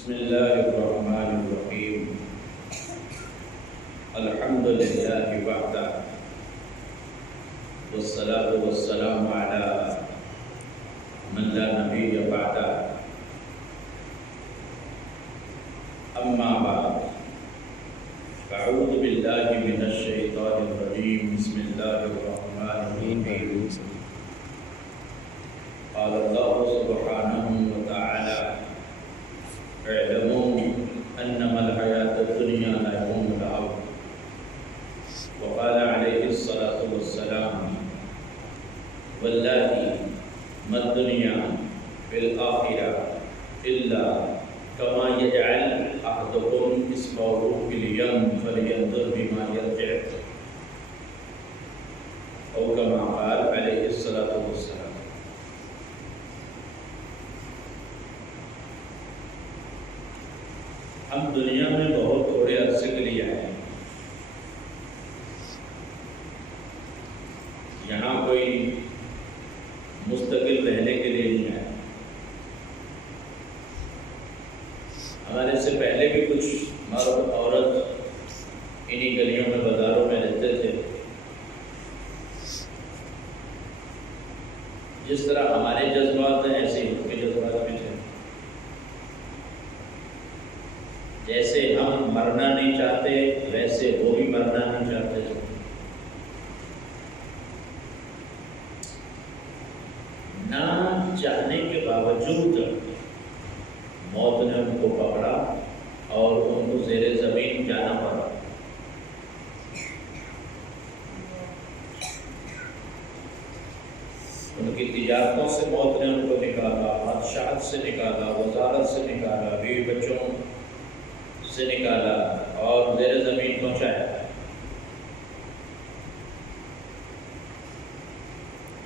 بسم الله الرحمن الرحيم. الحمد لله وحده والصلاة والسلام على من لا نبي بعده. أما بعد فأعوذ بالله من الشيطان الرجيم. بسم الله الرحمن الرحيم. قال الله سبحانه وتعالى: اعلموا انما الحياة الدنيا لعب ولهو. وقال عليه الصلاة والسلام: والله ما الدنيا في الآخرة إلا كما يجعل أحدكم إصبعه في اليم فلينظر بما يرجع، أو كما قال عليه الصلاة والسلام. ہم دنیا میں بہت تھوڑے عرصے کے لیے آئے ہیں. یہاں کوئی مستقل رہنے کے لیے نہیں آئے. ہمارے سے پہلے بھی کچھ مرد عورت انہی گلیوں میں بازاروں میں رہتے تھے. جس طرح ہمارے جذبات ہیں ایسے ہی ان کے جذبات بھی تھے. جیسے ہم مرنا نہیں چاہتے ویسے وہ بھی مرنا نہیں چاہتے تھے. نہ چاہنے کے باوجود موت نے ان کو پکڑا اور ان کو زیر زمین جانا پڑا. ان کی تجارتوں سے موت نے ان کو نکالا، بادشاہت سے نکالا، وزارت سے نکالا، بیوی بچوں سے نکالا اور زیر زمین پہنچایا.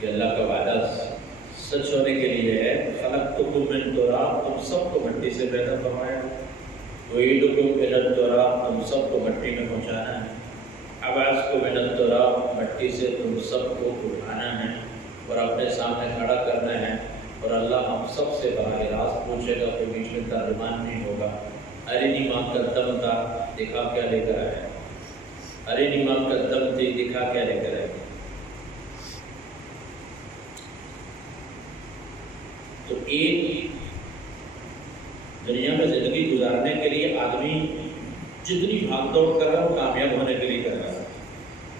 یہ اللہ کا وعدہ سچ ہونے کے لیے ہے. خلقتکم من تراب، تم سب کو مٹی سے پیدا فرمایا. اعیدکم الی التراب، تم سب کو مٹی میں پہنچانا ہے. ابعثکم من التراب، مٹی سے تم سب کو اٹھانا ہے اور اپنے سامنے کھڑا کرنا ہے. اور اللہ ہم سب سے براہ راست پوچھے گا، کوئی بیچ میں ترجمان نہیں ہوگا. ارنی ماں کا دم تھا، دکھا کیا لے کر آیا. ارنی ماں کا دم تھی، دکھا کیا لے کر آیا. تو ایک دنیا میں زندگی گزارنے کے لیے آدمی جتنی بھاگ دوڑ کر رہا ہے وہ کامیاب ہونے کے لیے کر رہا ہے.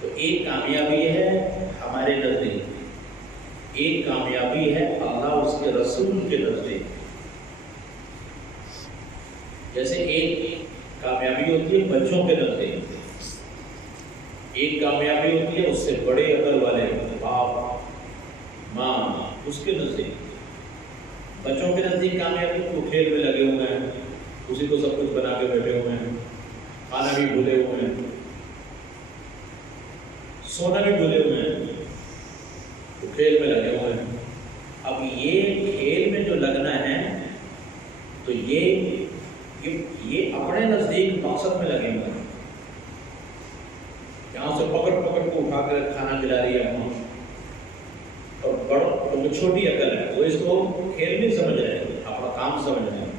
تو ایک کامیابی ہے ہمارے نزدیک، ایک کامیابی ہے اللہ اس کے رسول کے نزدیک. جیسے ایک کامیابی ہوتی ہے بچوں کے نزدیک، ایک کامیابی ہوتی ہے اس سے بڑے عقل والے باپ ماں اس کے نزدیک. بچوں کے نزدیک کامیابی وہ کھیل میں لگے ہوئے ہیں، اسی کو سب کچھ بنا کے بیٹھے ہوئے ہیں، کھانا بھی بھولے ہوئے ہیں، سونا بھی بھولے ہوئے ہیں، وہ کھیل میں لگے ہوئے ہیں. اب یہ کھیل میں جو لگنا ہے تو یہ اپنے نزدیک مقصد میں لگیں گے. یہاں سے پکڑ پکڑ کو اٹھا کر کھانا کھلا رہی ہے اماں، اور چھوٹی عقل ہے وہ اس کو کھیل نہیں سمجھ رہے ہیں، اپنا کام سمجھ رہے ہیں.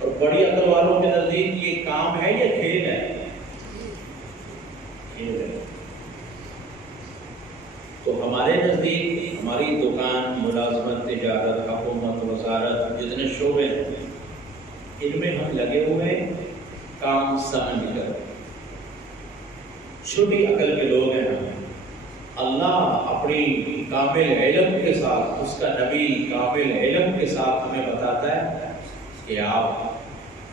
اور بڑی عقل والوں کے نزدیک یہ کام ہے یا کھیل ہے؟ کھیل ہے. تو ہمارے نزدیک ہماری دکان، ملازمت، تجارت، حکومت، وزارت، جتنے شعبے ہیں ان میں ہم لگے ہوئے کام سمجھ کر. چھوٹی عقل کے لوگ ہیں ہم. اللہ اپنی کامل علم کے ساتھ، اس کا نبی کامل علم کے ساتھ ہمیں بتاتا ہے کہ آپ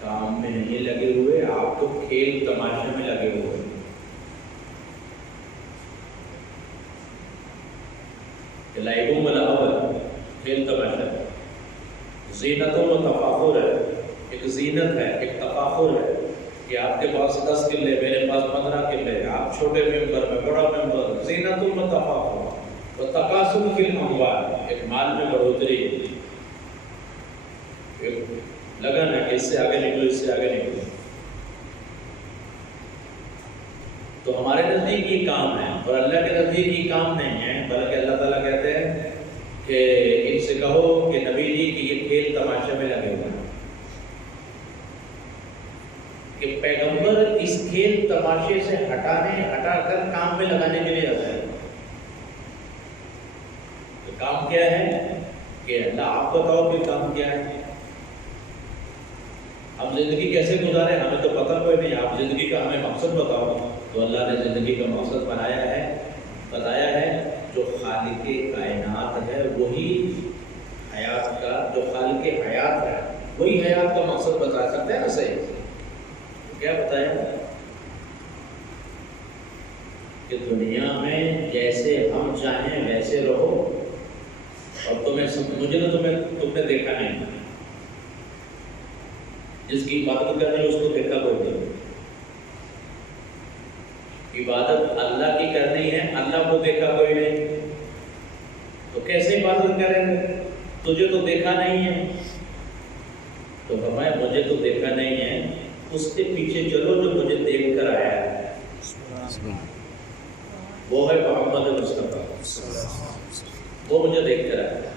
کام میں نہیں لگے ہوئے، آپ تو کھیل تماشے میں لگے ہوئے. لعب و لہو، کھیل تماشا. زینت و تفاخر ہے، ایک زینت ہے، ایک تفاخر ہے کہ آپ کے پاس 10 قلعے، میرے پاس 15 قلعے، آپ چھوٹے ممبر میں بڑا ممبر. زینت و تفاخر و تکاثر فی الاموال، ایک مال میں بڑھوتری، ایک لگن ہے کہ اس سے آگے نکلو، اس سے آگے نکلو. تو ہمارے نزدیک یہ کام ہے اور اللہ کے نزدیک یہ کام نہیں ہے. بلکہ اللہ تعالیٰ کہتے ہیں کہ ان سے کہو کہ نبی جی کہ یہ کھیل تماشے میں لگے ہوئے ہیں. کہ پیغمبر اس کھیل تماشے سے ہٹا کر کام میں لگانے کے لیے آتا ہے. تو کام کیا ہے کہ اللہ آپ بتاؤ کہ کام کیا ہے. ہم زندگی کیسے گزارے ہمیں تو پتہ کوئی نہیں. آپ زندگی کا ہمیں مقصد بتاؤ. تو اللہ نے زندگی کا مقصد بتایا ہے. جو خالق کائنات ہے وہی حیات کا، جو خالق حیات ہے وہی حیات کا مقصد بتا سکتے ہیں نا. صحیح کیا بتایا کہ دنیا میں جیسے ہم چاہیں ویسے رہو. اور مجھے تو تم نے دیکھا نہیں. جس کی عبادت کرنی ہے اس کو دیکھا کوئی نہیں. عبادت اللہ کی کرنی ہے، اللہ کو دیکھا کوئی نہیں. تو کیسے عبادت کریں گے؟ تجھے تو دیکھا نہیں ہے. تو فرمایا مجھے تو دیکھا نہیں ہے، اس کے پیچھے چلو جو مجھے دیکھ کر آیا ہے. وہ ہے محمد مصطفیٰ. وہ مجھے دیکھ کر آیا،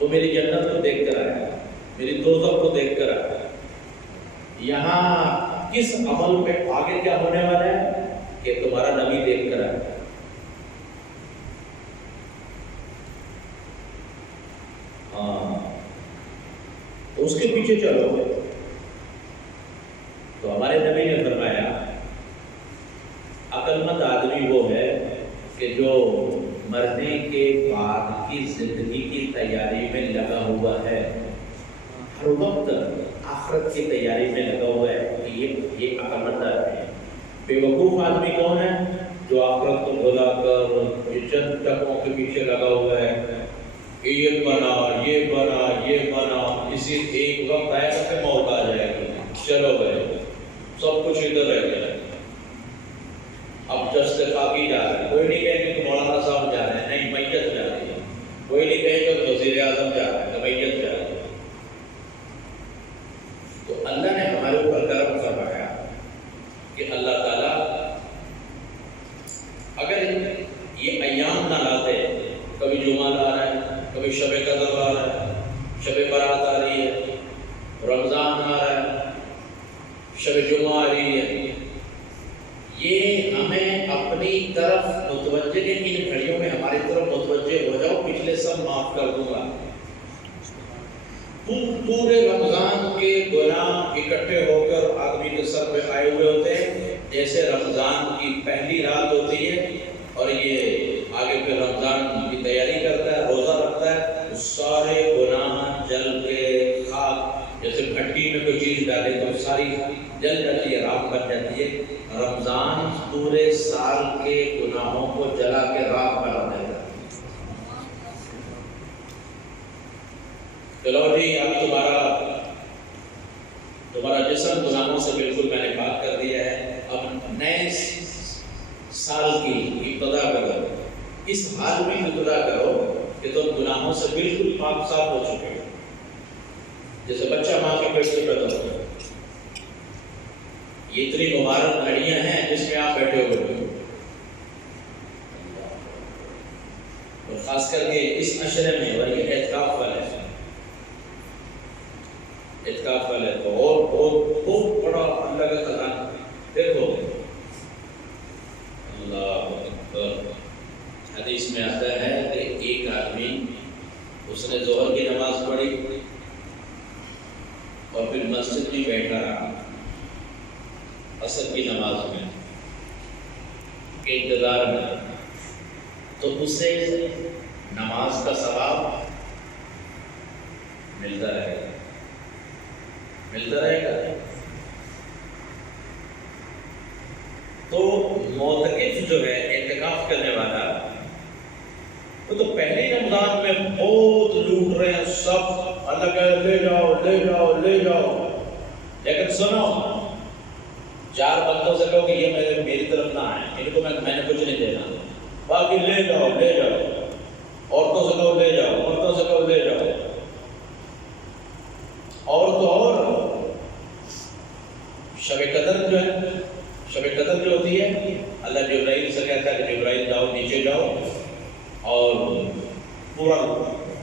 وہ میری جنت کو دیکھ کر آیا، میری دوزخ کو دیکھ کر آیا. یہاں کس عمل پہ آگے کیا ہونے والا ہے کہ تمہارا نبی دیکھ کر آیا. ہاں تو اس کے پیچھے چلو. تو ہمارے نبی نے فرمایا عقل مند آدمی وہ ہے کہ جو مرنے کے بعد کی زندگی کی تیاری میں لگا ہوا ہے، ہر وقت آخرت کی تیاری میں لگا ہوا ہے. یہ عقل مند آدمی ہے. بے وقوف آدمی کون ہے؟ جو آخرت کو بھلا کر چند ٹکوں کے پیچھے لگا ہوا ہے. یہ بنا، یہ بنا، یہ بنا. اسی ایک وقت آئے گا کہ موت آ جائے گی، چلو گئے، سب کچھ ادھر رہ گیا. اب جس سے خاکی جا رہے ہیں. کوئی نہیں کہے کہ مولانا صاحب جا رہے ہیں، نہیں، میت جا رہی ہے. کوئی نہیں کہے کہ وزیر اعظم جا رہے ہیں، میت جا رہی ہے. تو اللہ نے ہمارے اوپر کرم فرمایا کہ اللہ تعالیٰ اگر یہ ایام نہ لاتے، کبھی جمعہ لا رہا ہے، کبھی شب قدر لا رہا ہے، شب برات آ رہی ہے، رمضان آ رہا ہے، شب جمعہ آ رہی ہے، یہ ہمیں اپنی طرف متوجہ ہے. ان گھڑیوں میں ہماری طرف متوجہ ہو جاؤ، پچھلے سب معاف کر دوں گا. پورے رمضان کے گناہ اکٹھے ہو کر آدمی کے سر پہ آئے ہوئے ہوتے ہیں. جیسے رمضان کی پہلی رات ہوتی ہے اور یہ آگے پہ رمضان کی تیاری کرتا ہے، روزہ رکھتا ہے، سارے گناہ جل کے خاک، جیسے بھٹی میں کوئی چیز ڈالے تو ساری جل جاتی ہے، راکھ بن جاتی ہے. رمضان پورے سال کے گناہوں کو جلا کے راکھ بنا دیتا ہے. چلو جی، اب تمہارا جسم گناہوں سے بالکل میں نے پاک کر دیا ہے. اب نئے سال کی ابتدا کرو. اس حال میں ابتدا کرو کہ تم گناہوں سے بالکل پاک صاف ہو چکے ہو. جیسے بچہ ماں کے پیٹ سے پیدا ہوتا ہے. یہ اتنی مبارک گھڑیاں ہیں جس میں آپ بیٹھے ہوئے ہو. اور خاص کر کے اس عشرے میں، اور یہ اعتکاف والا ہے، اعتکاف والے تو اور بہت بڑا اللہ کا خزانہ. دیکھو اللہ اکبر، حدیث میں آتا ہے کہ ایک آدمی، اس نے ظہر کی نماز پڑھی اور پھر مسجد میں بیٹھا رہا عصر کی نماز میں کے انتظار میں، تو اسے نماز کا ثواب ملتا رہے گا. تو معتکف جو ہے، اعتکاف کرنے والا، وہ تو پہلے رمضان میں بہت لوٹ رہے ہیں سب، اللہ کہے لے جاؤ لے جاؤ لے جاؤ. لیکن سنو، 4 بندوں سے کہو کہ یہ میری طرف نہ آئے، ان کو میں نے کچھ نہیں دینا، باقی لے جاؤ لے جاؤ. عورتوں سے کہو لے جاؤ، عورتوں سے کہو لے جاؤ. اور تو اور شب قدر جو ہے، شب قدر جو ہوتی ہے، اللہ جبرائیل سے کہتا ہے کہ جبرائیل جاؤ، نیچے جاؤ اور پورا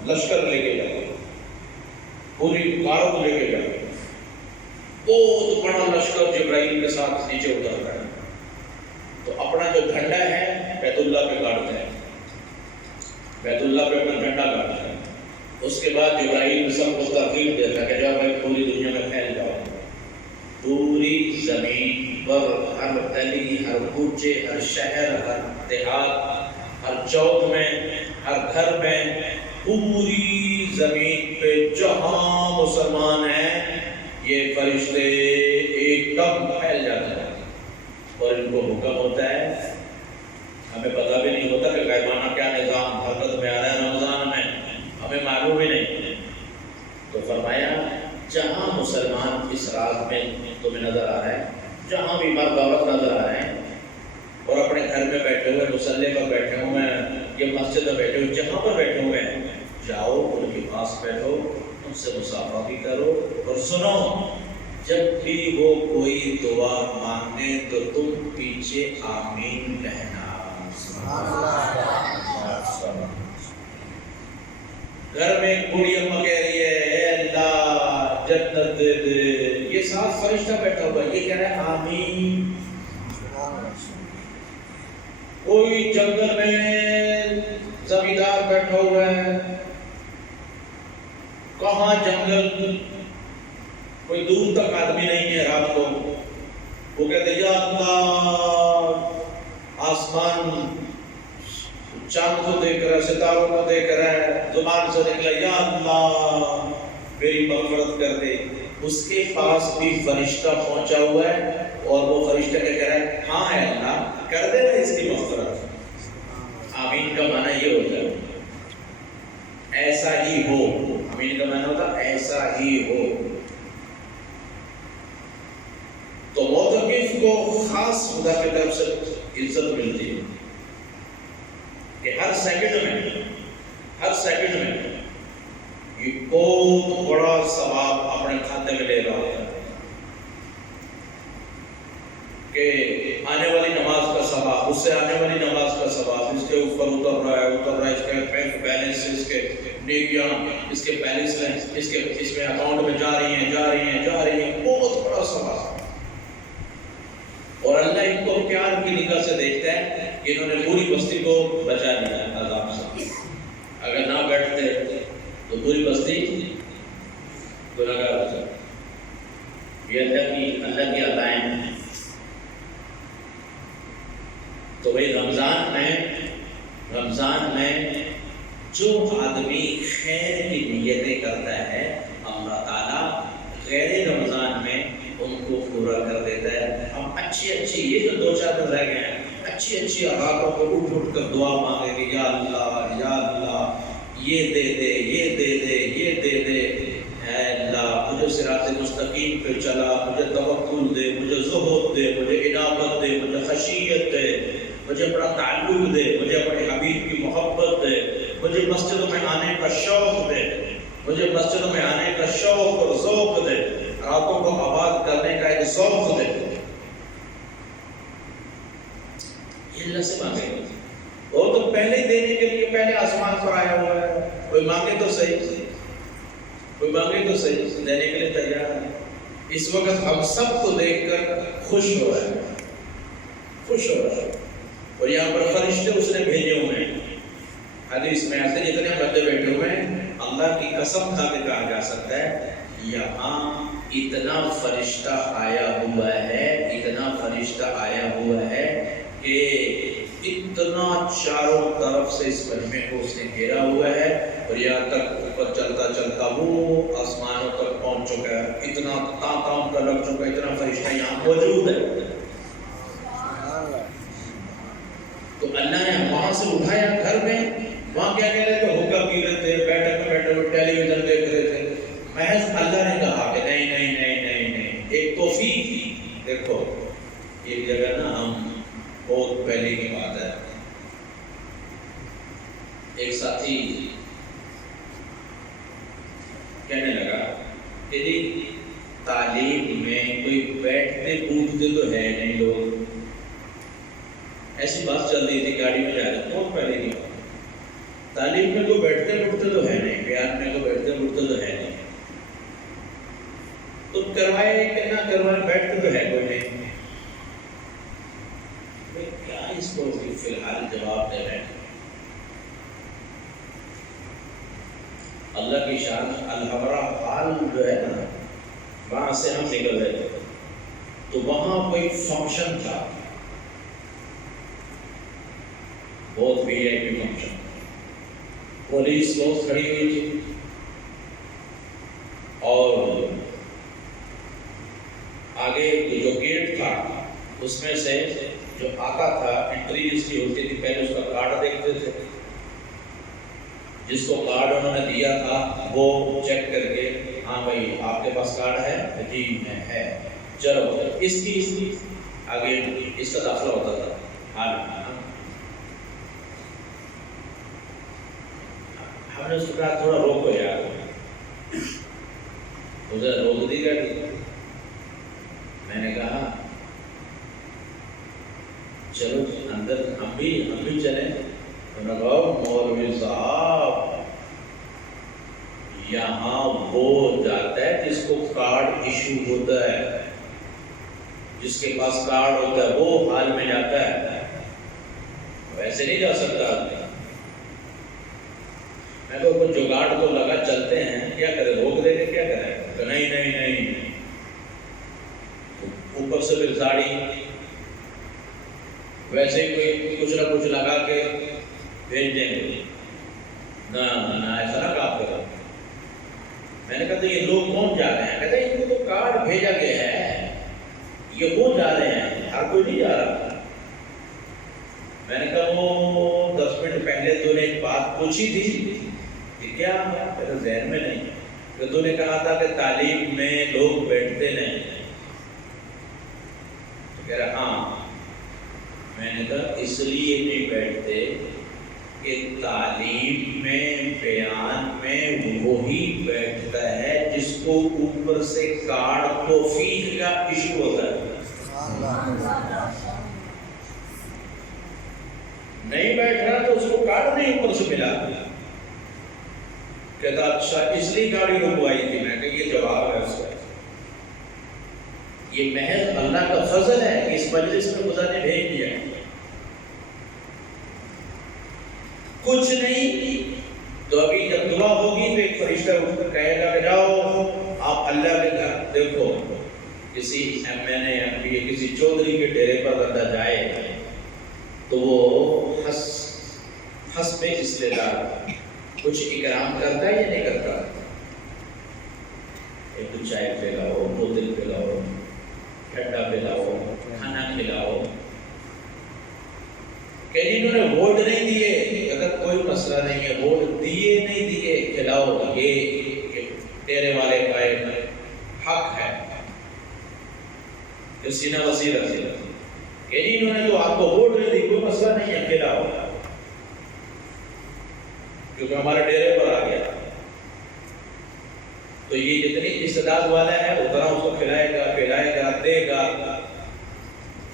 لشکر لے کے جاؤ، پوری کاروں لے کے جاؤ. بہت بڑا لشکر جبرائیل کے ساتھ نیچے اتر گیا، تو اپنا جو جھنڈا ہے بیت اللہ پہ گاڑتے ہیں، بیت اللہ پہ اپنا جھنڈا گاڑتے ہیں۔ اس کے بعد جبرائیل سب کو ترغیب دیتا ہے کہ جاؤ بھائی پوری دنیا میں پھیل جاؤ، پوری زمین پر ہر گلی، ہر کوچے، ہر شہر، ہر دیہات، ہر چوک میں، ہر گھر میں، پوری زمین پہ جہاں مسلمان ہیں یہ فرشتے ایک دم پھیل جاتے ہیں، اور ان کو حکم ہوتا ہے، ہمیں پتہ بھی نہیں ہوتا کہ غیبانہ کیا نظام حرکت میں آ رہا ہے رمضان میں، ہمیں معلوم ہی نہیں۔ تو فرمایا جہاں مسلمان اس رات میں تمہیں نظر آ رہا ہے، جہاں بھی مرد عورت نظر آ رہے ہیں اور اپنے گھر میں بیٹھے ہوئے، مصلی پر بیٹھے ہوئے ہیں، یہ مسجد میں بیٹھے ہوئے، جہاں پر بیٹھے ہوئے ہیں، جاؤ ان کے پاس بیٹھو، ان سے مصافحہ بھی کرو، اور سنو جب بھی وہ کوئی دعا مانگے تو تم پیچھے آمین کہنا۔ گھر میں ایک بوڑھی اماں کہہ رہی ہے اے اللہ جنت دے دے، یہ ساتھ فرشتہ بیٹھا ہوا ہے، یہ کہہ رہا ہے آمین۔ کوئی جنگل میں زمیندار بیٹھا ہوا ہے، کہاں جنگل، کوئی دور تک آدمی نہیں ہے، رات کو وہ کہتے یا اللہ، آسمان چاند کو دیکھ رہا ہے، ستاروں کو دیکھ رہا ہے، زبان سے نکلا یا اللہ میری مغفرت کر دے۔ اس کے پاس بھی فرشتہ پہنچا ہوا ہے، اور وہ فرشتہ کہہ رہا ہے ہاں اے اللہ کر دے نا اس کی مغفرت۔ آمین کا معنی یہ ہوتا ہے ایسا ہی ہو، آمین کا معنی ہوتا ہے ایسا ہی ہو۔ تو معتکف کو خاص خدا کی طرف سے عزت ملتی ہے کہ ہر سیکنڈ میں یہ بہت بڑا ثواب اپنے کھاتے میں لے رہا ہوتا ہے، کہ آنے والی نماز کا ثواب، اس سے آنے والی نماز کا ثواب، اس کے اوپر اتر رہا ہے، اس کے بینک بیلنس، اس کے نیکیاں، اس کے بیلنس، اس میں اکاؤنٹ میں جا رہی ہیں، بہت بڑا ثواب۔ اور اللہ ان کو پیار کی نگاہ سے دیکھتا ہے کہ انہوں نے پوری بستی کو بچا لیا عذاب سے، اگر نہ بیٹھتے تو پوری بستی گناہگار ہو جاتی۔ یہ اللہ کی عطائیں ہیں۔ تو بھائی رمضان میں جو آدمی خیر کی نیتیں کرتا ہے اللہ تعالیٰ غیر رمضان میں ان کو پورا کر دیتا ہے۔ ہم اچھی یہ جو 2-4 دن رہ گئے ہیں، اچھی راتوں کو اٹھ کر دعا مانگے کہ یا اللہ یہ دے دے اے اللہ مجھے صراط مستقیم پہ چلا، مجھے توکل دے، مجھے زہد دے، مجھے انابت دے، مجھے خشیت دے، مجھے اپنا تعلق دے، مجھے اپنے حبیب کی محبت دے، مجھے مسجدوں میں آنے کا شوق دے، مجھے مسجدوں میں آنے کا شوق اور ذوق دے، راتوں کو آباد کرنے کا ایک ذوق دے۔ یہ اللہ سے مانگے، وہ تو پہلے ہی دینے کے لیے پہلے آسمان پر آیا ہوا ہے، کوئی مانگے تو صحیح، دینے کے لیے تیار ہے۔ اس وقت ہم سب کو دیکھ کر خوش ہو رہا ہے، اور یہاں پر فرشتے اس نے بھیجے ہوئے ہیں۔ حدیث میں ایسے جتنے بندے بیٹھے ہوئے ہیں، اللہ کی قسم کھا کے کہا جا سکتا ہے یہاں اتنا فرشتہ آیا ہوا ہے کہ اتنا چاروں طرف سے اس مجمع کو اس نے گھیرا ہوا ہے، اور یہاں تک اوپر چلتا وہ آسمانوں تک پہنچ چکا ہے، اتنا تام کا لگ چکا ہے، اتنا فرشتہ یہاں موجود ہے۔ تو اللہ نے وہاں سے اٹھایا گھر میں، وہاں کیا کہہ رہے تھے، حکم کی رہے تھے، بیٹھک میں بیٹھے ہوئے ٹیلی ویژن دیکھ رہے تھے، محض اللہ نے کہا کہ نہیں، ایک توفیق تھی۔ دیکھو ایک جگہ نا، ہم بہت پہلے کی بات ہے، ایک ساتھی کہنے لگا کہ جی تعلیم میں کوئی بیٹھتے اٹھتے تو ہے نہیں لوگ، ایسی بات چل رہی تھی گاڑی میں جا رہے، بہت پہلے کی بات، تعلیم میں کوئی بیٹھتے اٹھتے تو ہے نہیں، بیان میں کوئی بیٹھتے اٹھتے تو ہے نہیں، تو کروائے کہ نہ کروائے بیٹھتے تو ہے کوئی نہیں، کیا اس کو فی الحال جواب دے رہے ہیں؟ اللہ کی شان الحمرا حال جو ہے نا، وہاں سے ہم نکل رہے تھے تو وہاں کوئی فنکشن تھا، بہت وی آئی پی فنکشن، پولیس بہت کھڑی ہوئی تھی اور آگے جو گیٹ تھا اس میں سے جو آتا تھا انٹری جس کی ہوتی تھی پہلے اس کا کارڈ دیکھتے تھے، جس کو کارڈ انہوں نے دیا تھا وہ چیک کر کے ہاں بھائی آپ کے پاس کارڈ ہے؟ جی ہے، چلو اس کی آگے اس کا داخلہ ہوتا تھا حال میں۔ ہم نے اس کو کہا تھوڑا روکو یار، اسے روک دی گاڑی۔ میں نے کہا چلو اندر ہم بھی چلیں۔ انہوں نے کہا مولوی صاحب یہاں وہ جاتا ہے جس کو کارڈ ایشو ہوتا ہے، جس کے پاس کارڈ ہوتا ہے وہ حال میں جاتا ہے، ویسے نہیں جا سکتا آدمی۔ میں تو کچھ جگاڑ کو لگا چلتے ہیں، کیا کرے روک دے کے کیا کرے؟ کہ نہیں اوپر سے پھر ساڑی ویسے ہی کوئی کچھ نہ کچھ لگا کے بھیج دیں گے، نہ ایسا نہ کام کرو۔ میں نے کہا تو یہ لوگ کون جا رہے ہیں؟ کہتے ہیں ان کو تو کارڈ بھیجا گیا ہے، یہ کون جا رہے ہیں؟ ہر کوئی نہیں جا رہا۔ میں نے کہا وہ 10 منٹ پہلے تو نے ایک بات پوچھی تھی کہ کیا؟ میرے ذہن میں نہیں، کہ تو نے کہا تھا کہ تعلیم میں لوگ بیٹھتے نہیں۔ کہہ رہا ہاں۔ میں نے کہا اس لیے نہیں بیٹھتے کہ تعلیم میں بیان میں وہی بیٹھتا ہے جس کو اوپر سے کارڈ توفیق کا ایشو ہوتا ہے۔ نہیں بیٹھ رہا تو اس کو کارڈ نہیں اوپر سے ملا۔ کہتا اچھا اس لیے گاڑی رکوائی تھی۔ میں کہ یہ جواب ہے اس کا، یہ محض اللہ کا فضل ہے کہ اس مجلس میں خدا نے بھیج دیا۔ کچھ نہیں تو ابھی جب دعا ہوگی تو ایک فرشتہ اٹھ کر کہے گا کہ جاؤ آپ اللہ کے گھر۔ دیکھو کسی M N A M P کسی چودھری کے ڈیرے پر بندہ جائے تو وہ ہنس پہ اس لے دار کچھ اکرام کرتا ہے یا نہیں کرتا؟ ایک تو چائے پلاؤ، بوتل پلاؤ، ٹھنڈا پلاؤ، کھانا کھلاؤ۔ کہ انہوں نے ووٹ نہیں دیے، اگر کوئی مسئلہ نہیں ہے، ووٹ دیے نہیں دیے کھلاؤ، یہ تیرے والے کا ایک حق ہے۔ سینہ وسیع رکھے کہ انہوں نے تو آپ کو ووٹ نہیں دی، کوئی مسئلہ نہیں ہے، کھلاؤ، کیونکہ ہمارے ڈیرے پر آ گیا۔ تو یہ جتنی استعداد والا ہے اتنا اس کو کھلائے گا، پلائے گا، دے گا۔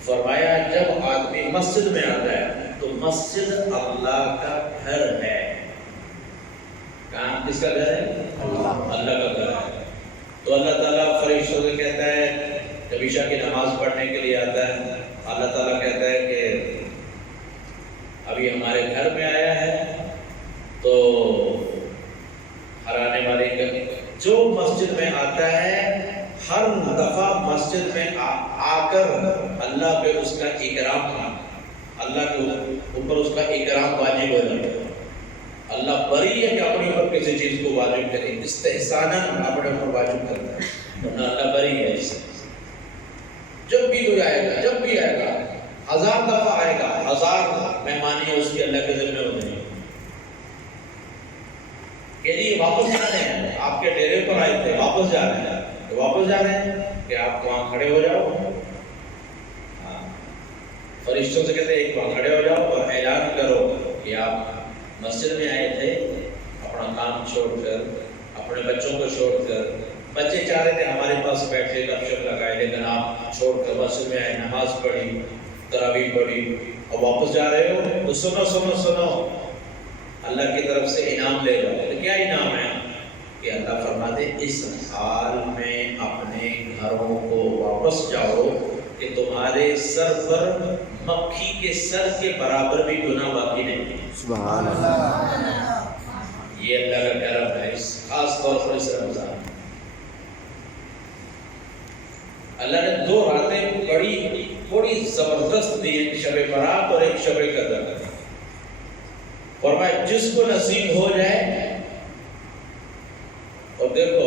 فرمایا جب آدمی مسجد میں آتا ہے تو مسجد اللہ کا گھر ہے۔ کام کس کا گھر ہے؟ اللہ کا گھر ہے۔ تو اللہ تعالیٰ فرشتوں سے کہتا ہے، جب عشاء کی نماز پڑھنے کے لیے آتا ہے اللہ تعالیٰ کہتا ہے کہ ابھی ہمارے گھر میں آیا ہے تو ہر آنے والے جو مسجد میں آتا ہے ہر دفعہ مسجد میں آ کر اللہ پہ اس کا اکرام، اللہ کے اوپر اس کا اکرام واجب ہو جاتا ہے۔ اللہ بری ہے کہ اپنے اوپر کسی چیز کو واجب کرے، استحساناً اپنے اوپر واجب کرتا ہے، اللہ بری ہے اس سے۔ جب بھی کوئی آئے گا، جب بھی آئے گا، 1000 دفعہ آئے گا، 1000 مہمانی اس کی اللہ کے ذمہ ہوتے ہیں کہ جی واپس جا رہے ہیں، آپ کے ڈیرے پر آئے تھے، واپس جا رہے ہیں، تو واپس جا رہے ہیں کہ آپ وہاں کھڑے ہو جاؤ۔ فرشتوں سے کہتے ہیں ایک وہاں کھڑے ہو جاؤ اور اعلان کرو کہ آپ مسجد میں آئے تھے، اپنا کام چھوڑ کر، اپنے بچوں کو چھوڑ کر، بچے چاہ رہے تھے ہمارے پاس بیٹھ کے گپ شپ لگائے، لیکن آپ چھوڑ کر مسجد میں آئے، نماز پڑھی، تراویح پڑھی اور واپس جا رہے ہو، تو سنو سنو سنو، اللہ کی طرف سے انعام لے لو۔ کیا انعام ہے؟ کہ اللہ فرماتے اس حال میں اپنے گھروں کو واپس جاؤ کہ تمہارے سر پر مکھی کے سر کے برابر بھی گناہ باقی نہیں ہے۔ سبحان اللہ۔ یہ اللہ کا کرم ہے، اس خاص طور پر اس رمضان میں اللہ نے 2 راتیں بڑی زبردست دی، ایک شب برات اور ایک شب قدر۔ فرمایا جس کو نصیب ہو جائے، اور دیکھو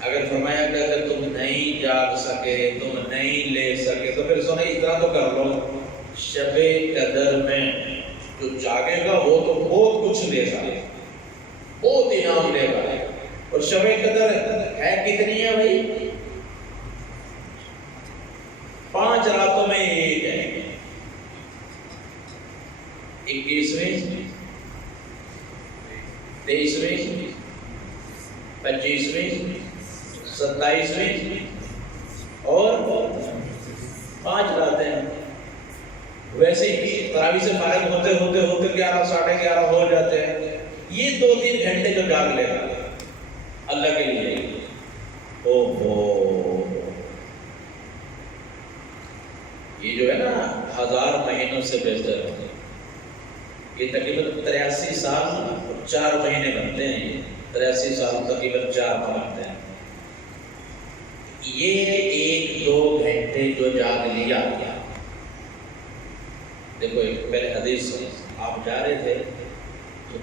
اگر فرمایا کہ اگر تم نہیں جاگ سکے، تم نہیں لے سکے، تو پھر سونے اتنا تو کر لو، شب قدر میں جو جاگے گا وہ تو بہت کچھ لے گا، بہت انعام لے گا۔ اور شب قدر ہے کتنی ہے بھائی؟ 5 راتوں میں ایک ہے، 21ویں، 23ویں، 25ویں، 27ویں اور 5 راتیں ہیں۔ ویسے ہی تراویح سے فارغ ہوتے 11 ساڑھے 11 ہو جاتے ہیں۔ یہ 2-3 گھنٹے جو جاگ لے گا اللہ کے لیے، یہ جو ہے نا 1000 مہینوں سے بہتر ہے۔ یہ تقریباً 83 سال اور 4 مہینے بنتے ہیں، 83 سال تقریباً 4 ماہ بنتے ہیں۔ یہ 1-2 گھنٹے جو جاگ لیا، دیکھو ایک پہلے حدیث آپ جا رہے تھے تو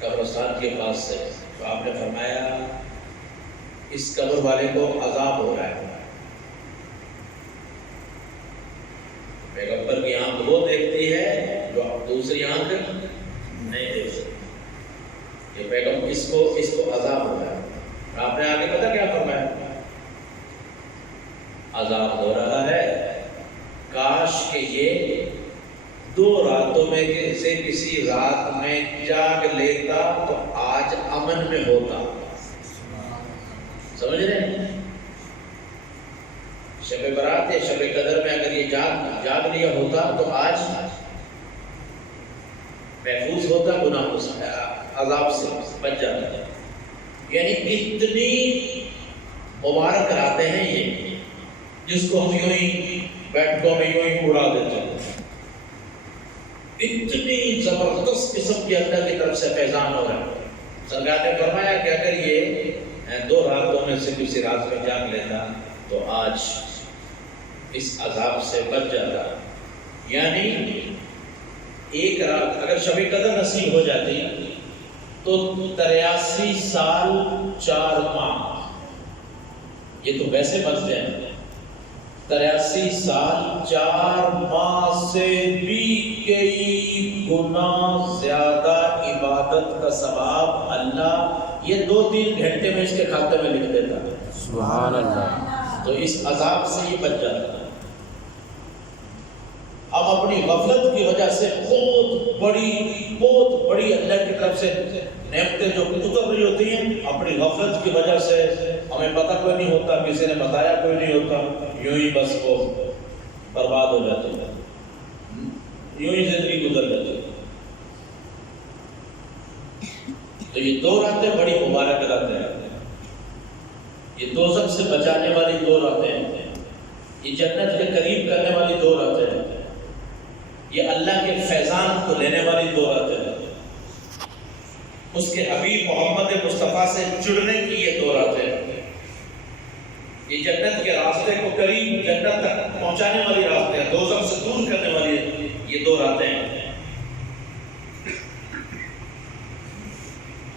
قبرستان کے پاس سے، تو آپ نے فرمایا اس قبر والے کو عذاب ہو رہا ہے۔ پیغمبر کی آنکھ وہ دیکھتی ہے جو دوسری آنکھ نہیں دیکھ سکتی۔ یہ پیغمبر اس کو عذاب ہو رہا ہے۔ آپ نے آگے پتہ کیا فرمایا؟ عذاب ہو رہا ہے، کاش کہ یہ 2 راتوں میں سے کسی رات میں جاگ لیتا تو آج امن میں ہوتا۔ سمجھ رہے ہیں؟ شب برات یا شب قدر میں اگر یہ جاگ لیا ہوتا تو آج محفوظ ہوتا، گناہ عذاب سے بچ جاتا۔ یعنی اتنی مبارک راتیں ہیں یہ، جس کو ہم یوں ہی بیٹھکوں میں یوں ہی اڑا دیتے ہیں۔ اتنی زبردست قسم کی اللہ کی طرف سے فیضان ہو رہا ہے۔ سرکار نے فرمایا کہ اگر یہ 2 راتوں میں سے کسی رات میں جاگ لیتا تو آج اس عذاب سے بچ جاتا۔ یعنی ایک رات اگر شب قدر نصیب ہو جاتی تو 83 سال 4 ماہ، یہ تو ویسے بچتے ہیں، 83 سال 4 ماہ سے بھی کئی گنا زیادہ عبادت کا ثواب اللہ یہ 2-3 گھنٹے میں اس کے کھاتے میں لکھ دیتا ہے۔ سبحان اللہ۔ تو اس عذاب سے یہ بچ جاتا ہے۔ اب اپنی غفلت کی وجہ سے بہت بڑی اللہ کی طرف سے نعمتیں جو اتر رہی ہوتی ہیں، اپنی غفلت کی وجہ سے ہمیں پتہ کوئی نہیں ہوتا، کسی نے بتایا کوئی نہیں ہوتا، یوں ہی بس وہ برباد ہو جاتے ہیں، یوں ہی زندگی گزر جاتی ہے۔ تو یہ 2 راتیں بڑی مبارک راتیں ہیں، یہ دوزخ سے بچانے والی 2 راتیں ہیں، یہ جنت کے قریب کرنے والی 2 راتیں ہیں، یہ اللہ کے فیضان کو لینے والی 2 راتیں ہیں، اس کے حبیب محمد مصطفیٰ سے جڑنے کی یہ 2 راتیں ہیں، یہ جنت کے راستے کو قریب جنت تک پہنچانے والی راستے ہیں، دوزخ سے دور کرنے والی یہ 2 راتیں ہیں۔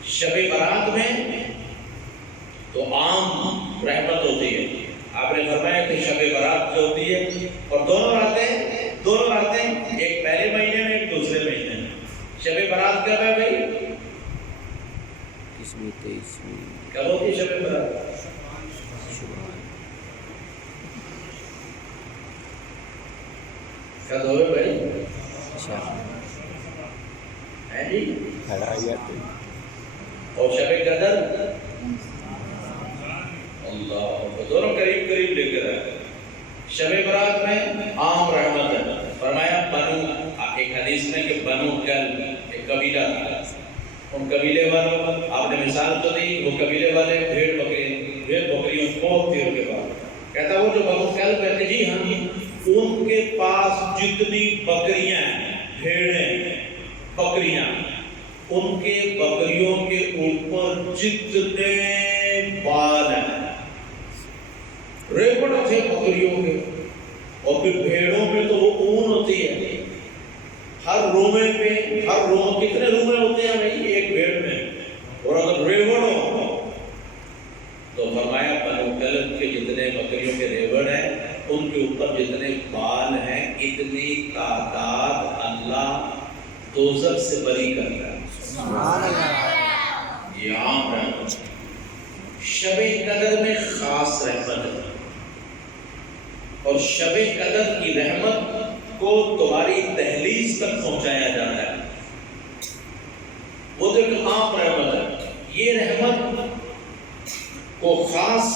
شب برات میں تو عام رحمت ہوتی ہے، آپ نے فرمایا کہ شب برات جو ہوتی ہے، اور دونوں راتیں ایک پہلے مہینے میں ایک دوسرے مہینے میں۔ شب برات کب ہے بھائی؟ 23ویں کب ہوتی ہے شب برات؟ کب ہوئے بھائی؟ ہے جی؟ اور شب قدر اللہ دونوں قریب لے کر آئے۔ شب برات میں عام رحمت ہے، فرمایا بنو، ایک حدیث میں کہ بنو کل ایک قبیلہ تھا، ان قبیلے والوں آپ نے مثال تو دی، وہ قبیلے والے بھیڑ بکری پھر بکریوں بہت دیر کے بعد کہتا وہ جو بنو کلب کہتے جی ہم ان کے پاس جتنی بکریاں ہیں بھیڑیں بکریاں ان کے بکریوں کے اوپر جتنے بال ہیں ریوڑ تھے بکریوں کے اور پھر بھیڑوں میں تو وہ اون ہوتی ہے ہر رومے پہ ہر روم کتنے رومے ہوتے ہیں بھائی ایک بھیڑ میں اور اگر ریوڑ ہو تو فرمایا بنو کلب کے جتنے بکریوں کے ریوڑ ہیں ان کے اوپر جتنے بال ہیں اتنی تعداد اللہ دوزخ سے بری کرتا ہے سبحان اللہ یہ عام رحمت شب قدر میں خاص رحمت ہے اور شب قدر کی رحمت کو تمہاری دہلیز تک پہنچایا جاتا ہے وہ تو ایک عام رحمت ہے یہ رحمت کو خاص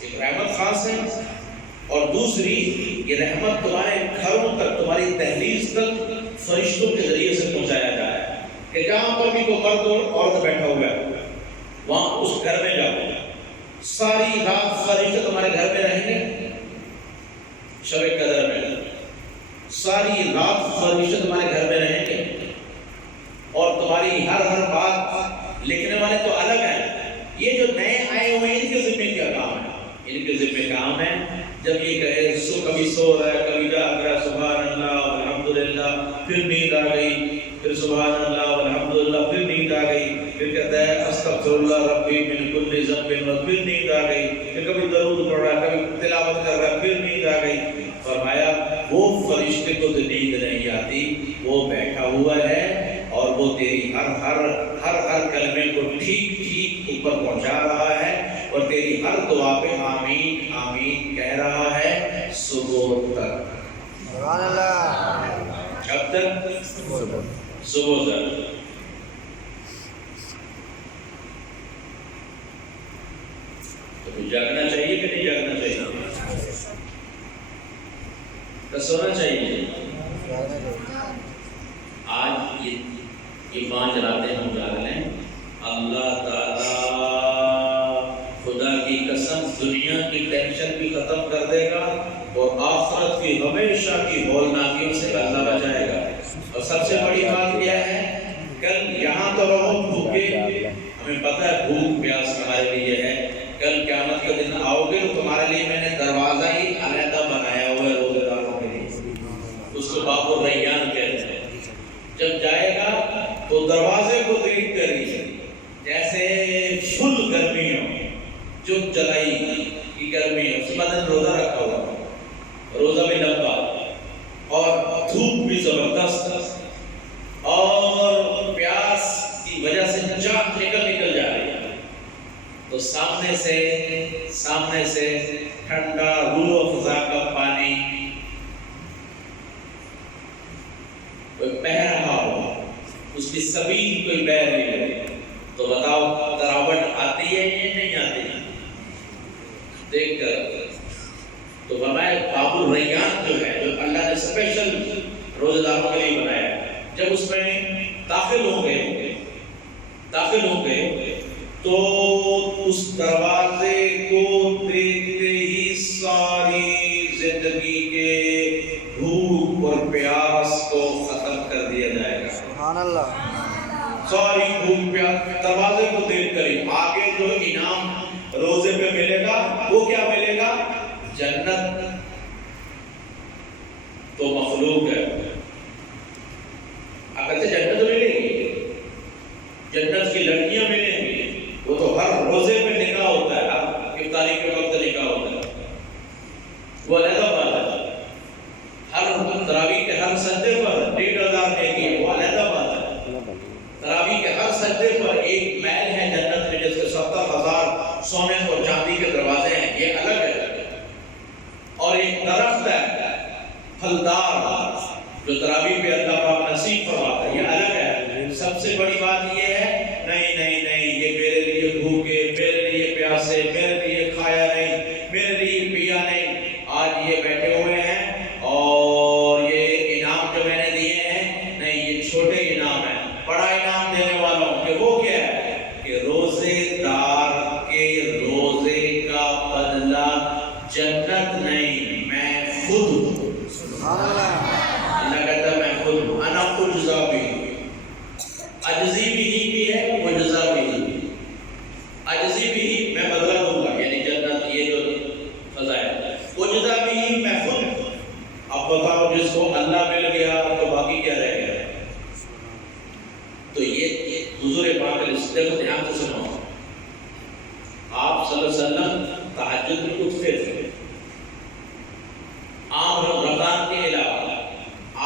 ایک رحمت خاص ہے اور دوسری یہ رحمت تمہارے گھروں تک تمہاری دہلیز تک فرشتوں کے ذریعے سے پہنچایا جا رہا ہے کہ جہاں پر بھی کوئی مرد اور عورت بیٹھا ہوا ہے وہاں اس گھر میں جاؤ ساری رات فرشتے تمہارے گھر میں رہیں گے شب قدر میں ساری رات فرشتے تمہارے گھر میں رہیں گے اور تمہاری ہر بات لکھنے والے تو الگ ہیں یہ جو نئے آئے ہوئے ان کے ذمہ کیا کام ہے ان کے ذمہ کام ہے جب یہ کہے کبھی سو رہا ہے کبھی جاگ رہا ہے سبحان اللہ والحمدللہ پھر نیند آ گئی پھر سبحان اللہ والحمدللہ پھر نیند آ گئی پھر کہتا ہے استغفر اللہ ربی من کل ذنب پھر نیند آ گئی پھر کبھی درود پڑھ رہا ہے کبھی تلاوت کر رہا ہے پھر نیند آ گئی فرمایا وہ فرشتے کو تو نیند نہیں آتی وہ بیٹھا ہوا ہے اور وہ تیری ہر کلمے کو ٹھیک ٹھیک اوپر پہنچا رہا ہے اور تیری ہر دعا پہ آمین آمین کہہ رہا ہے صبح تک سبحان اللہ کب تک صبح تک تو جاگنا چاہیے کہ نہیں جاگنا چاہیے تو سونا چاہیے آج یہ 5 راتیں ہم جاگ لیں اللہ تعالیٰ خدا کی قسم دنیا کی ٹینشن بھی ختم کر دے گا اور آخرت کی ہمیشہ کی ہولناکیوں سے اللہ بچائے گا اور سب سے بڑی بات کیا ہے کل یہاں تو رہو بھوکے ہمیں پتہ ہے بھوک پیاس ہمارے لیے ہے کل قیامت کے دن آؤ گے تو تمہارے لیے میں نے دروازہ ہی علیحدہ بنایا ہوا ہے روزے داروں کے لیے اس کو باب الریان کہتے ہیں جب جائے گا تو دروازے کو دیکھ کر ہی جیسے فل گرمیوں چپ جلائی کی گرمی اس کے بعد روزہ رکھا ہوا روزہ بھی لمبا اور دھوپ بھی زبردست اور پیاس کی وجہ سے جان نکل جا رہی ہے تو سامنے سے ٹھنڈا روح افزا کا پانی کوئی بہہ رہا ہو اس کی سبیل کوئی بہہ رہی ہے تو بتاؤ تراوٹ آتی ہے یا نہیں آتی دیکھ کر تو فرمایا باب الریان جو ہے جو اللہ نے اسپیشل روزہ داروں کے لیے بنایا ہے جب اس میں داخل ہوں گے تو اس دروازے کو دیکھتے ہی ساری زندگی کے بھوک اور پیاس کو ختم کر دیا جائے گا سبحان اللہ ساری بھوک پیاس دروازے کو دیکھ کر ہی آگے جو انعام روزے پہ ملے گا وہ کیا ملے گا جنت تو مخلوق ہے اگر سے جنت ملے گی جنت کی لڑکیاں ملیں گی وہ تو ہر روزے پہ نکاح ہوتا ہے افطاری کے وقت نکاح ہوتا ہے وہ علیحدہ بات ہے ہر تراویح کے ہر سجدے پر 1500 نیکی ہے وہ علیحدہ بات ہے تراویح کے ہر سجدے پر ایک محل ہے جنت میں جس کے 70,000 سونے اور چاندی کے دروازے ہیں یہ الگ ہے اور ایک درخت ہے پھلدار جو تراویح پہ اللہ پاک نصیب فرماتا ہے یہ الگ ہے سب سے بڑی بات یہ ہے نہیں یہ میرے لیے بھوکے میرے لیے پیاسے میرے لیے کھایا نہیں میرے لیے پیا نہیں آج یہ بیٹھے ہوئے ہیں اور یہ انعام جو میں نے دیے ہیں نہیں یہ چھوٹے انعام ہیں بڑا انعام دینے والوں کہ وہ کیا ہے کہ روزے دار کے روزے کا اور جس کو اللہ مل گیا تو باقی کیا رہ گیا؟ تو یہ حضور پاک علیہ السلام کو دھیان سے سنو، آپ صلی اللہ علیہ وسلم تہجد میں اٹھتے تھے، عام رمضان کے علاوہ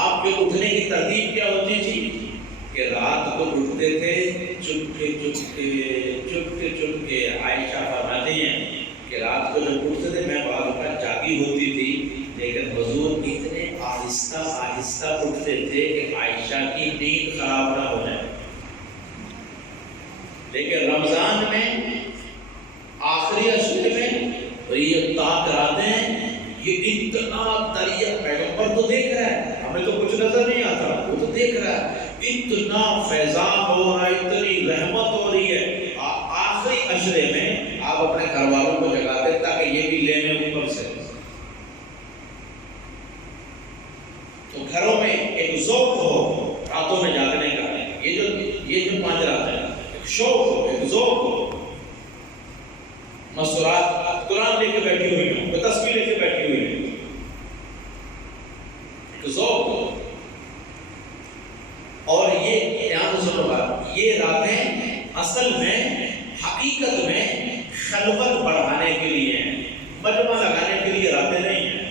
آپ کے اٹھنے کی ترتیب کیا ہوتی تھی کہ رات کو اٹھتے تھے چپکے عائشہ فرماتی ہیں کہ رات کو جب اٹھتے تھے میں بعض اوقات جاگی ہوتی تھی، لیکن حضور اتنے آہستہ آہستہ اٹھتے تھے کہ عائشہ کی نیند خراب نہ ہو جائے۔ لیکن رمضان میں آخری عشرے میں یہ طاق راتیں، یہ اتنا دریا پیغمبر تو دیکھ رہا ہے، ہمیں تو کچھ نظر نہیں آتا، وہ تو دیکھ رہا ہے، اتنا فیضان ہو رہا ہے، اتنی رحمت ہو رہی ہے۔ آخری عشرے میں آپ اپنے گھر والوں کو جگاتے تاکہ یہ بھی لے لیں اوپر سے۔ تو گھروں میں ایک ذوق ہو راتوں میں جاگنے کا، یہ جو 5 راتیں ہیں، ایک شوق ہو، ایک ذوق ہو۔ مسورات قرآن لے کے بیٹھی ہوئی ہوں، تصویر لے کے بیٹھی ہوئی ہوں، ایک ذوق ہو۔ اور یہ دھیان سے سنو بات، یہ راتیں اصل میں حقیقت میں خلوت بڑھانے کے لیے ہیں، مجمع لگانے کے لیے راتیں نہیں ہیں،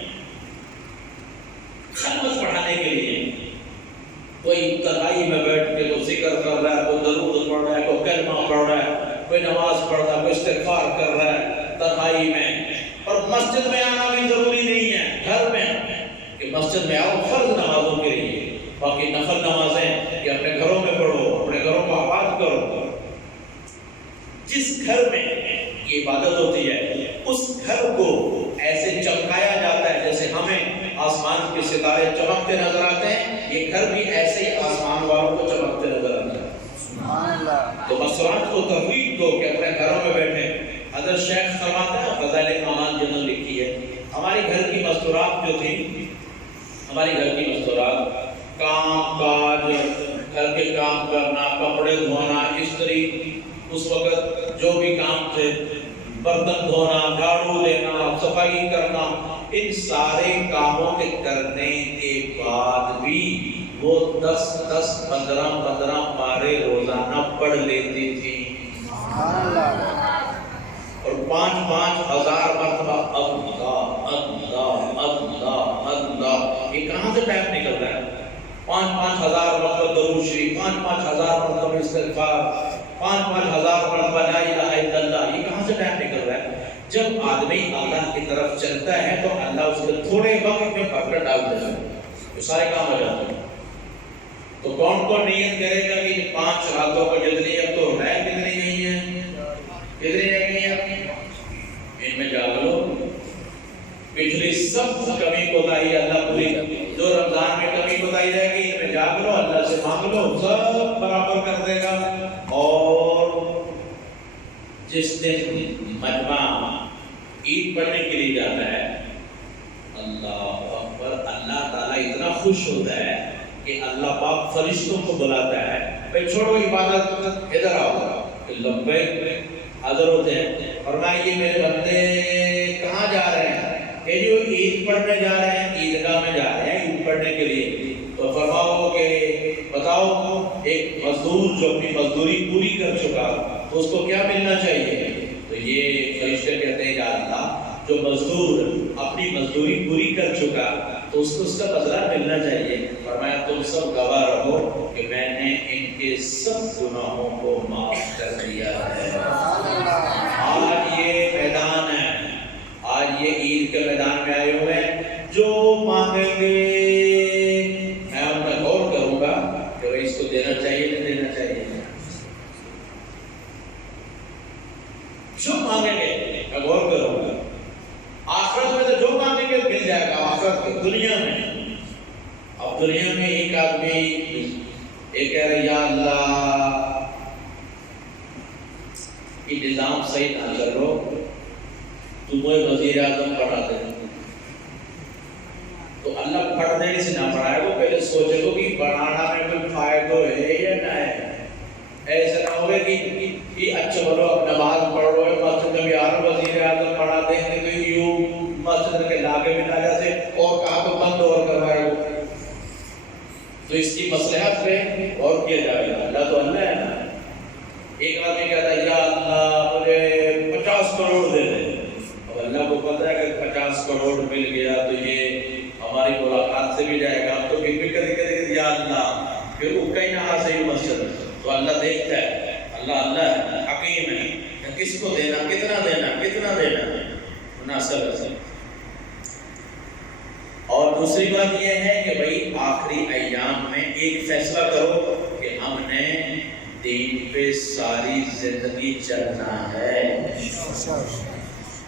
خلوت بڑھانے کے لیے۔ کوئی تنہائی میں بیٹھ کے کوئی ذکر کر رہا ہے، کوئی درود پڑھ رہا ہے، کوئی کلمہ پڑھ رہا ہے، کوئی نماز پڑھ رہا ہے، کوئی استغفار کر رہا ہے تنہائی میں۔ اور مسجد میں آنا بھی ضروری نہیں ہے، گھر میں کہ مسجد میں آؤ فرض نمازوں کے لیے، باقی نفل نمازیں یہ اپنے گھروں میں پڑھو، اپنے گھروں کو آباد کرو۔ جس گھر میں یہ عبادت ہوتی ہے اس گھر کو ایسے چمکایا جاتا ہے جیسے ہمیں آسمان کے ستارے چمکتے نظر آتے ہیں، یہ گھر بھی ایسے ہی آسمان والوں کو چمکتے نظر آتے ہیں۔ تو مسورات کو تفویض دو کہ اپنے گھروں میں بیٹھے۔ حضرت شیخ فرماتے ہیں، فضائل اعمال جنرل لکھی ہے، ہماری گھر کی مستورات جو تھی، ہماری گھر کی مستورات کام کاج، گھر کے کام کرنا، کپڑے دھونا، استری، اس وقت جو بھی کام تھے، برتن دھونا، جھاڑو دینا، صفائی کرنا، ان سارے کاموں کے کرنے کے بعد بھی وہ 10 15 پارے روزانہ پڑھ لیتی تھی، اور 5 ہزار مرتبہ اللہ اللہ اللہ اللہ۔ یہ کہاں سے ٹائم نکل رہا ہے؟ 5 ہزار مرتبہ درود شریف، 5 ہزار مرتبہ استغفار، 5 ہزار مرتبہ لا الہ الا اللہ۔ یہ کہاں سے ٹائم نکل رہا ہے؟ جب آدمی اللہ کی طرف چلتا ہے تو اللہ اس کے تھوڑے وقت میں برکت ڈال دیتا ہے، وہ سارے کام ہو جاتے ہیں۔ تو کون نیت کرے گا کہ 5 راتوں کو جتنی اب تو رہ کتنی نہیں ہے، کتنی رہ گئی ہے، ان میں جاگ لو، پچھلی سب کمی کوتاہی اللہ پوری، جو رمضان میں کمی کوتاہی رہ گئی ان میں جاگ لو، اللہ سے مانگ لو، سب برابر کر دے گا۔ اور جس دن مجمع عید پڑھنے کے لیے جاتا ہے، اللہ اکبر، اللہ تعالیٰ اتنا خوش ہوتا ہے کہ اللہ پاک فرشتوں کو بلاتا ہے، بھائی چھوڑو عبادت، ادھر آؤ، لمبے حاضر ہوتے ہیں، فرمایا یہ میرے بندے کہاں جا رہے ہیں؟ کہ جو عید پڑھنے جا رہے ہیں، عیدگاہ میں جا رہے ہیں عید پڑھنے کے لیے۔ تو فرماؤ کہ بتاؤ، ایک مزدور جو اپنی مزدوری پوری کر چکا تو اس کو کیا ملنا چاہیے؟ تو یہ فرشتے کہتے ہیں یا اللہ، جو مزدور اپنی مزدوری پوری کر چکا تو اس کو اس کا بدلہ ملنا چاہیے۔ فرمایا تم سب گواہ رہو کہ میں نے ان کے سب گناہوں کو معاف کر دیا ہے۔ آج یہ میدان ہے، آج یہ عید کے میدان میں آئے ہوئے ہیں، جو مانگیں گے میں ان کا غور کروں گا کہ وہ اس کو دینا چاہیے نہیں دینا چاہیے۔ جو مانگیں گے میں غور کروں گا، آخرت میں تو جو مانگیں گے مل جائے گا، آخرت کی دنیا میں۔ اب دنیا میں ایک آدمی یہ کہہ رہے یا اللہ یہ نظام صحیح نہ کرو، تم مجھے وزیر اعظم بنا دے، تو اللہ پڑھ دینے سے نہ پڑھائے گا، پہلے سوچے گا کہ بنانا میں کوئی فائدہ ہے یا نہ ہے۔ ایسا نہ ہوگا کہ اچھا بولو اب نماز پڑھ رہو ہے مسجد میں بھی آ رہا وزیر اعظم پڑھا دیں گے تو یوں مسجد کے لاگے میں نہ جاتے اور کہاں تو بند اور کروائے گا۔ تو اس کی مصلحت پہ غور کیا جائے گا. اللہ تو اللہ ہے نا. ایک آدمی کہتا ہے یا اللہ مجھے 50 کروڑ دے دے. اب اللہ کو پتہ ہے کہ 50 کروڑ مل گیا تو یہ ہماری ملاقات سے بھی جائے گا. تو بھی کبھی یا اللہ پھر وہ کہیں نہ سے مسجد. تو اللہ دیکھتا ہے. اللہ ہے حکیم ہے. کس کو دینا, کتنا دینا مناسب ہے. اور دوسری بات یہ ہے کہ بھئی آخری ایام میں ایک فیصلہ کرو کہ ہم نے دین پہ ساری زندگی چلنا ہے.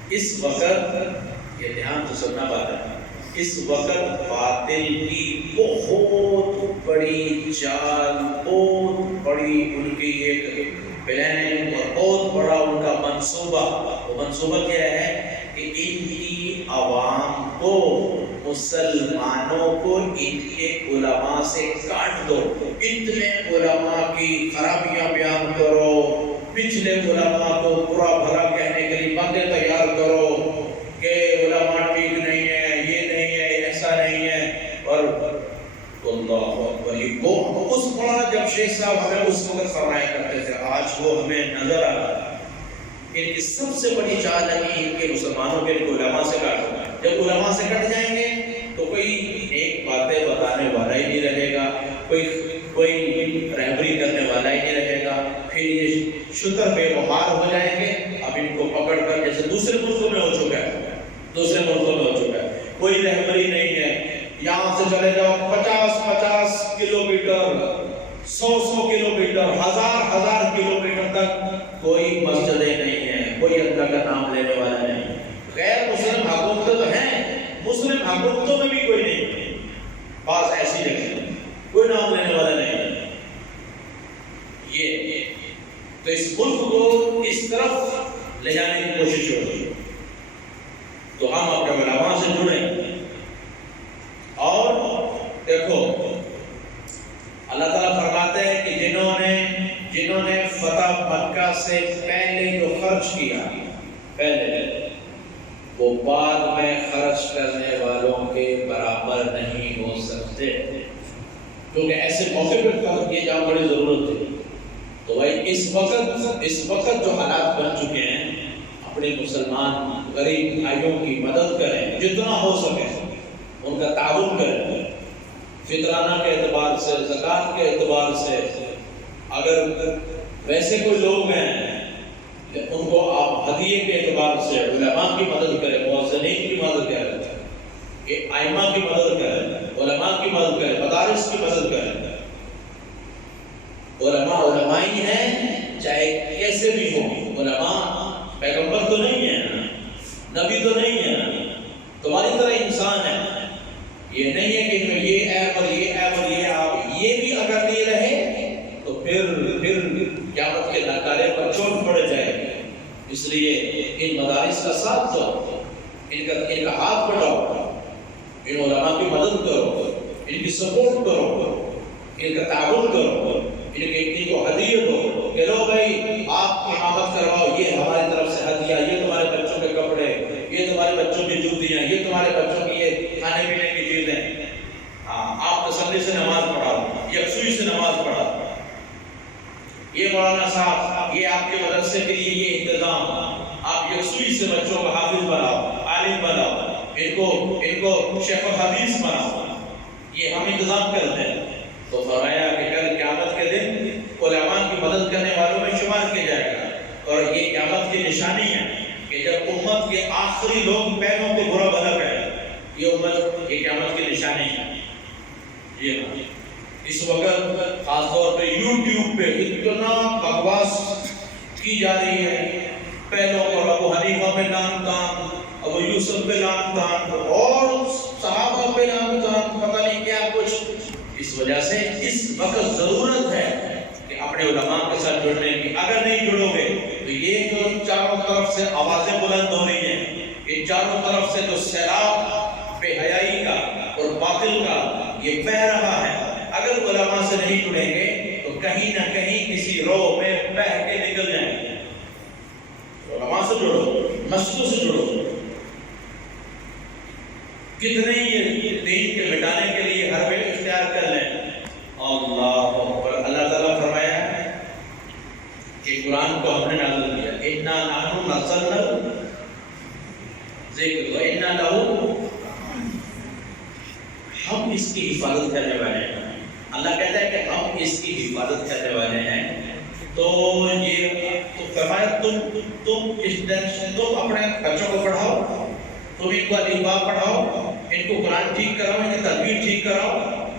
اس وقت یہ دھیان تو سننا بات ہے. اس وقت باطل کی بہت بڑی چال, بہت بڑی ان کی ایک پلان اور بہت بڑا ان کا منصوبہ. وہ منصوبہ کیا ہے کہ ان کی عوام کو, مسلمانوں کو ان کے علماء سے کاٹ دو. اتنے علماء کی خرابیاں بیان کرو, پچھلے علماء کو برا بھلا کہنے کے لیے بندے تیار کرو کہ علماء ٹھیک نہیں ہے, یہ نہیں ہے, ایسا نہیں ہے. اور اللہ وہ اس بڑا جب شیخ صاحب ہمیں اس وقت فرمایا کرتے تھے, آج وہ ہمیں نظر آ رہا ہے. ان کی سب سے بڑی چال ہے کہ ان کے مسلمانوں کے علماء سے کاٹنا. جب علماء سے کٹ جائیں گے تو کوئی ایک باتیں بتانے والا ہی نہیں رہے گا, کوئی رہبری کرنے والا ہی نہیں رہے گا. پھر یہ شتر بے مہار ہو جائیں گے. اب ان کو پکڑ کر جیسے دوسرے ملکوں میں ہو چکا ہے, کوئی رہبری نہیں ہے. یہاں سے چلے جاؤ 50 کلومیٹر, 100 کلومیٹر, 1000 کلومیٹر تک کوئی مسجدیں نہیں ہیں, کوئی اللہ کا نام لینے والا نہیں. غیر مسلم حکومتیں تو ہیں, مسلم حکومتوں میں بھی کوئی نہیں. بعض ایسی جگہ کوئی نام لینے والا نہیں. یہ تو اس ملک کو اس طرف لے جانے کی کوشش ہوگی. تو ہم اپنے علماء سے جڑیں. اور دیکھو اللہ تعالیٰ فرماتے ہیں کہ جنہوں نے فتح مکہ سے پہلے جو خرچ کیا پہلے, وہ بعد میں خرچ کرنے والوں کے برابر نہیں ہو سکتے. کیونکہ ایسے موقع پر خرچ کیے جانا بڑی ضرورت ہے. تو بھائی اس وقت جو حالات بن چکے ہیں, اپنے مسلمان غریب بھائیوں کی مدد کریں, جتنا ہو سکے ان کا تعاون کریں. فطرانہ کے اعتبار سے, زکوٰۃ کے اعتبار سے, اگر ویسے کوئی لوگ ہیں ان کو آپ ہدیے کے اعتبار سے علماء کی مدد کریں, مؤذنین کی مدد کریں, ائمہ کی مدد کریں, علماء کی مدد کریں, مدارس کی مدد کریں. علماء ہی ہیں چاہے کیسے بھی ہوں. علماء پیغمبر تو نہیں ہے, نبی تو نہیں ہے, تمہاری طرح انسان ہے. یہ نہیں ہے کہ یہ عیب اور یہ عیب اور یہ آپ یہ بھی اگر نہیں رہے تو پھر قیامت کے نکالے پر چوٹ پڑ جائے گی. اس لیے ان مدارس کا ساتھ دو, ان کا ہاتھ بڑھاؤ, ان علماء کی مدد کرو, ان کی سپورٹ کرو, ان کا تعاون کرو, ان کو ہدیہ دو کہ لو بھائی آپ امامت کرواؤ, یہ ہماری طرف سے ہدیہ, یہ تمہارے بچوں کے کپڑے, یہ تمہارے بچوں کی جوتیاں, یہ تمہارے بچوں کی یہ کھانے پینے کی چیزیں. آپ تسلی سے نماز پڑھاؤ, یکسوئی سے نماز پڑھاؤ. یہ مولانا صاحب یہ آپ کے مدرسے کے لیے یہ انتظام, آپ یکسوئی سے بچوں کو حافظ بناؤ, عالم بناؤ, ان کو شیخ الحدیث بناؤ. یہ ہم انتظام کرتے ہیں. تو فرمایا کہ کل قیامت کے دن علماء کی مدد کرنے والوں میں شمار کیا جائے گا. اور یہ قیامت کی نشانی ہے کہ جب امت کے آخری لوگ پیروں کو برا بھلا کریں, یہ قیامت کی نشانی ہے. یہ اس وقت خاص طور پہ یوٹیوب پہ اتنا بکواس کی جا رہی ہے. پہلوں پر ابو حنیفہ پہ لعن تان, ابو یوسف پہ لعن تان, اور صحابہ پہ لعن تان, پتہ نہیں کیا کچھ. اس وجہ سے اس وقت ضرورت ہے کہ اپنے علماء کے ساتھ جڑنے کی. اگر نہیں جڑو گے تو یہ جو چاروں طرف سے آوازیں بلند ہو رہی ہیں, یہ چاروں طرف سے جو سیلاب بے حیائی کا اور باطل کا یہ بہہ رہا ہے, اگر علماء سے نہیں جڑیں گے تو کہیں نہ کہیں کسی رو میں بہہ کے نکل جائیں گے. علماء سے جڑو, مسجدوں سے جڑو. کتنے ہی دین کے مٹانے کے لیے ہر وقت اختیار کر لیں, ہم اس کی حفاظت کرنے والے ہیں. اللہ کہتا ہے کہ ہم اس کی حفاظت کرنے والے ہیں. تو یہ تو فرمایا تم اپنے بچوں کو پڑھاؤ, تم ان کو الف پڑھاؤ, ان کو قرآن ٹھیک کراؤ, ان کی تدبیر ٹھیک کراؤ,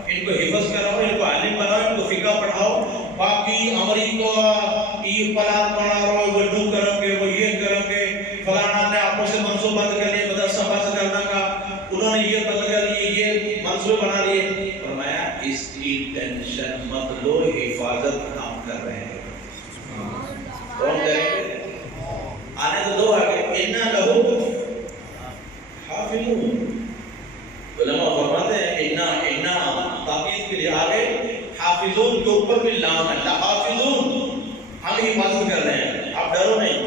ان کو حفظ کراؤ, ان کو عالم بناؤ, ان کو فقہ پڑھاؤ. باقی امری کو یہ پلان بنا رہو, وہ ڈو کریں گے, وہ یہ کریں گے, فلانا نے آپوں سے منصوبہ بند کر لیے مدرسہ بند کرنا کا, انہوں نے یہ بند کر لیے, یہ منصوبے بنا لیے. فرمایا اس کی ٹینشن مت لو, حفاظت ہم کر رہے ہیں. کون کریں گے؟ آنے تو دو آگے, اِنَّا لَهُ حافظون. علماء فرماتے ہیں اِنَّا تاکید کے لیے آگے حافظون کے اوپر بھی لام ہے, حافظون, ہم حفاظت کر رہے ہیں, آپ ڈرو نہیں.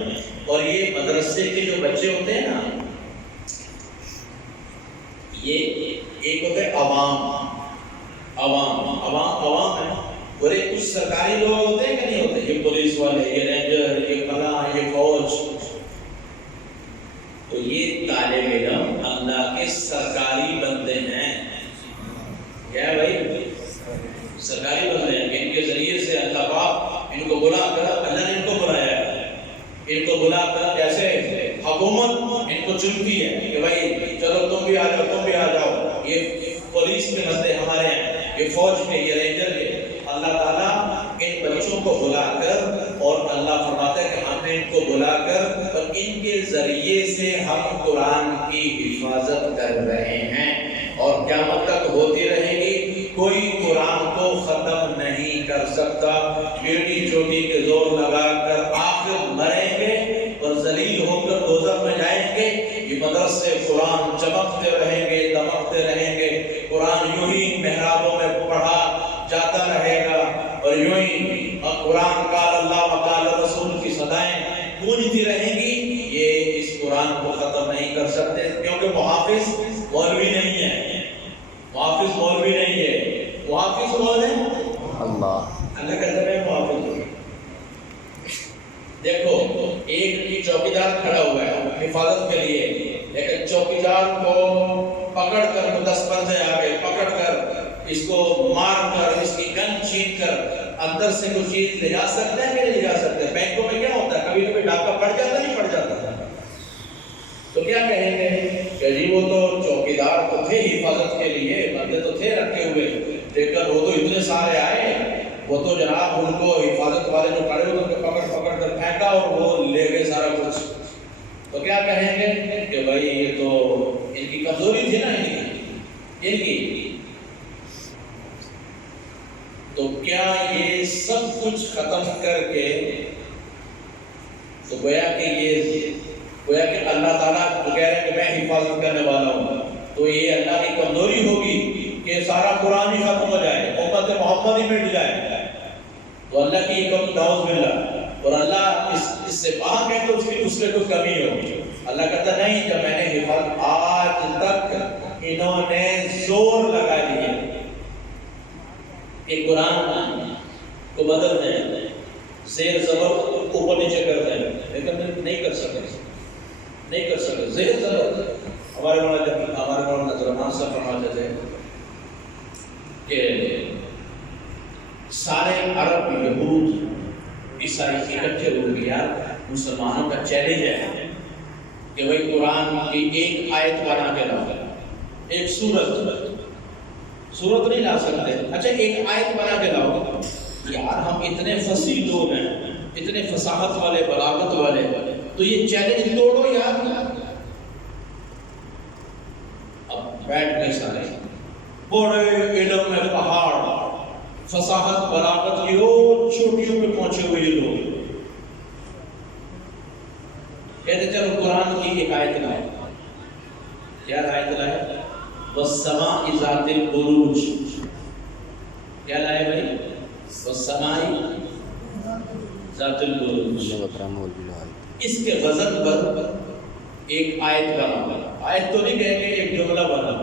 اور یہ مدرسے کے جو بچے ہوتے ہیں نا, یہ ایک ہوتے ہیں عوام ہے, اور ایک کچھ سرکاری لوگ ہوتے ہیں کہ نہیں ہوتے, یہ پولیس والے, یہ رینجر, یہ فلاں, یہ فوج. تو یہ طالب علم اللہ کے سرکاری بندے ہیں. کیا ہے بھائی؟ سرکاری بندے ہیں. ان کے ذریعے سے اللہ پاک ان کو بلا کر, اللہ نے ان کو بلایا ہے, ان کو بلا کر جیسے حکومت ان کو چنتی ہے کہ بھائی چلو تم بھی آ جاؤ, تم بھی آ جاؤ, یہ پولیس کے بندے ہمارے ہیں, یہ فوج کے, یہ رینجر کے. اللہ تعالیٰ ان بچوں کو بلا کر, اور اللہ فرماتا ہے کہ ہم نے ان کو بلا کر اور ان کے ذریعے سے ہم قرآن کی حفاظت کر رہے ہیں, اور قیامت تک ہوتی رہے گی. کوئی قرآن کو ختم نہیں کر سکتا. بیڑی چوٹی کے زور لگا کر آخر مریں گے اور ذلیل ہو کر دوزخ میں جائیں گے. یہ مدرسے قرآن چمکتے رہیں گے, دمکتے رہیں گے. قرآن یوں ہی محرابوں میں پڑھا جاتا رہے گا, اور یوں ہی قرآن قال اللہ وقال رسول کی صدائیں گونجتی رہیں گی. یہ اس قرآن کو ختم نہیں کر سکتے, کیونکہ محافظ مولوی نہیں ہے, محافظ مولوی نہیں ہے. محافظ کون ہے؟ اللہ کہتا ہے محافظ. دیکھو ایک چوکیدار کھڑا ہوا ہے حفاظت کے لیے, لیکن چوکیدار کو پکڑ کر 10 بندے آگے پکڑ کر اس کو مار کر, اس کی گن چھین کر اندر سے کوئی چیز لے جا سکتے ہیں کہ نہیں لے جا سکتے؟ بینکوں میں کیا ہوتا ہے, کبھی کبھی ڈاکہ پڑ جاتا نہیں پڑ جاتا, تو کیا کہیں گے کہ جی وہ تو چوکیدار تو تھے حفاظت کے لیے, بندے تو تھے رکھے ہوئے, لیکن وہ تو اتنے سارے آئے, وہ تو جناب ان کو حفاظت والے جو کھڑے ہوئے ان کو پکڑ کر پھینکا اور وہ لے گئے سارا کچھ. تو کیا کہیں گے کہ بھائی یہ تو ان کی کمزوری تھی نا, ان کی. تو کیا یہ سب کچھ ختم کر کے, تو گویا کہ اللہ تعالیٰ جو کہہ رہے ہیں کہ میں حفاظت کرنے والا ہوں, تو یہ اللہ کی کمزوری ہوگی کہ سارا قرآن ہی ختم ہو جائے, امت محمد ہی مٹ جائے. تو اللہ کی یہ نعوذ باللہ, اور اللہ اس سے باہر ہے تو اس میں کوئی کمی ہوگی. اللہ کہتا نہیں, جب میں نے حفاظت, آج تک انہوں نے زور لگا لیے کہ قرآن کو بدل دیں, زیر زبر اوپر نیچے کر دیں, لیکن نہیں کر سکے. زیر زبر ہمارے مولانا نذرمان صاحب فرماتے تھے کہ سارے عرب یہود عیسائی اکٹھے ہو گیا, مسلمانوں کا چیلنج ہے کہ بھئی قرآن کی ایک آیت بنا کے لاؤ, ایک سورت نہیں لا سکتے, اچھا ایک آیت بنا کے لاؤ. یار ہم اتنے فصیح لوگ ہیں, اتنے فصاحت والے, بلاغت والے, تو یہ چیلنج توڑو یار. اب بیٹھ گئے سارے بڑے علم میں پہاڑ, فصاحت بلاغت کی وہ چوٹیوں پہ پہنچے ہوئے یہ لوگ کہتے چلو قرآن کی ایک آیت لائے. کیا آیت لائے؟ والسماء ذات البروج. کیا لائے بھائی؟ والسماء ذات البروج. اس کے وزن پر ایک آیت بنا, آیت تو نہیں کہتے, ایک جملہ بنا,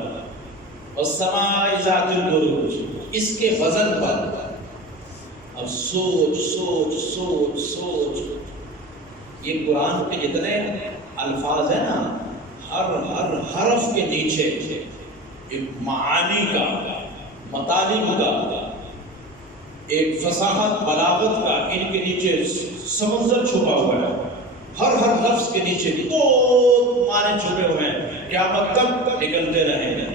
والسماء ذات البروج, اس کے وزن پر. اب سوچ یہ قرآن کے جتنے الفاظ ہیں نا, ہر حرف کے نیچے ایک معانی کا، مطالب کا، ایک فصاحت بلاغت کا ان کے نیچے سمندر چھپا ہوا ہے. ہر لفظ کے نیچے بہت معنی چھپے ہوئے ہیں، قیامت تک نکلتے رہیں گے.